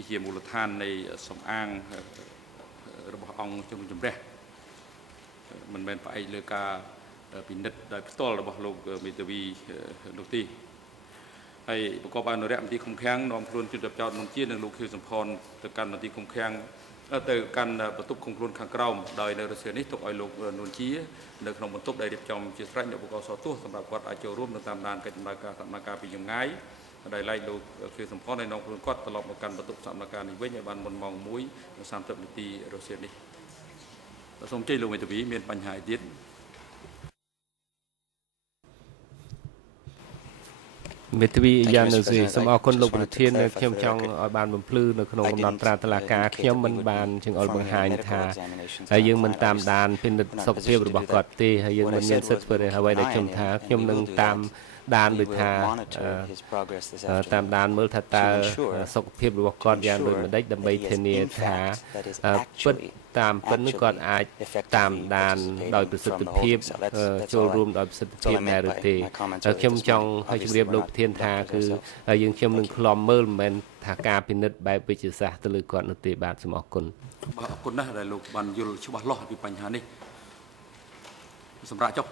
ជាមូលដ្ឋាននៃសំអាងរបស់អង្គជំរះមិនមែនផ្អែកលើការពិនិត្យដោយផ្ទាល់របស់លោកមេធាវីនោះទេហើយប្រកបអនុរិយមន្ត្រីឃុំឃាំងនាំខ្លួនជនជាប់ចោតនួនជានិងលោកខៀវសំផនទៅកាន់មន្ត្រីឃុំឃាំងទៅកាន់បន្ទប់ឃុំខ្លួនខាងក្រោមដោយនៅរសៀលនេះទុកឲ្យលោកនួនជានៅក្នុងបន្ទប់ដែលរៀបចំជាស្រេចនៅបកសទោសសម្រាប់គាត់អាចចូលរួមនៅតាមដានកិច្ចដំណើរការសកម្មភាពពីចម្ងាយដោយឡែកលោកខៀវសំផនឲ្យនាំខ្លួនគាត់ត្រឡប់មកកាន់បន្ទប់សកម្មភាពនេះវិញឲ្យបានមុនម៉ោង 1:30 នាទីរសៀលនេះសូមជ័យលោកមេធាវីមានបញ្ហាអីទៀតមេធាវីយ៉ាងនៅស៊ីសូមអរគុណលោកប្រធានខ្ញុំចង់ឲ្យបានបំភ្លឺនៅក្នុងកំណត់ត្រាតុលាការខ្ញុំមិនបានចង្អុលបង្ហាញថាហើយយើងមិនតាមដានពិនិត្យសុខភាពរបស់គាត់ទេហើយយើងមិនមានសិទ្ធិធ្វើអ្វីដែលខ្ញុំថាខ្ញុំនឹងតាមដានដូចថាតាមដានមើលថាតើសុខភាពរបស់គាត់យ៉ាងដូចម្ដេចដើម្បីធានាថាពិតតាមពិតនោះគាត់អាចតាមដានដោយប្រសិទ្ធភាពចូលរួមដោយប្រសិទ្ធភាពដែរឬទេខ្ញុំចង់ឲ្យជម្រាបលោកប្រធានថាគឺយើងខ្ញុំនឹងខ្លំមើលមិនមែនថាការពិនិត្យបែបវិទ្យាសាស្ត្រទៅលើគាត់នោះទេបាទសូមអរគុណអរគុណណាស់ដែលលោកបានយល់ច្បាស់លាស់ពីបញ្ហានេះសម្រាប់ចុះ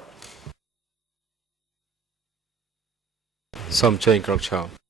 សូមអញ្ជើញក្រុមឈរ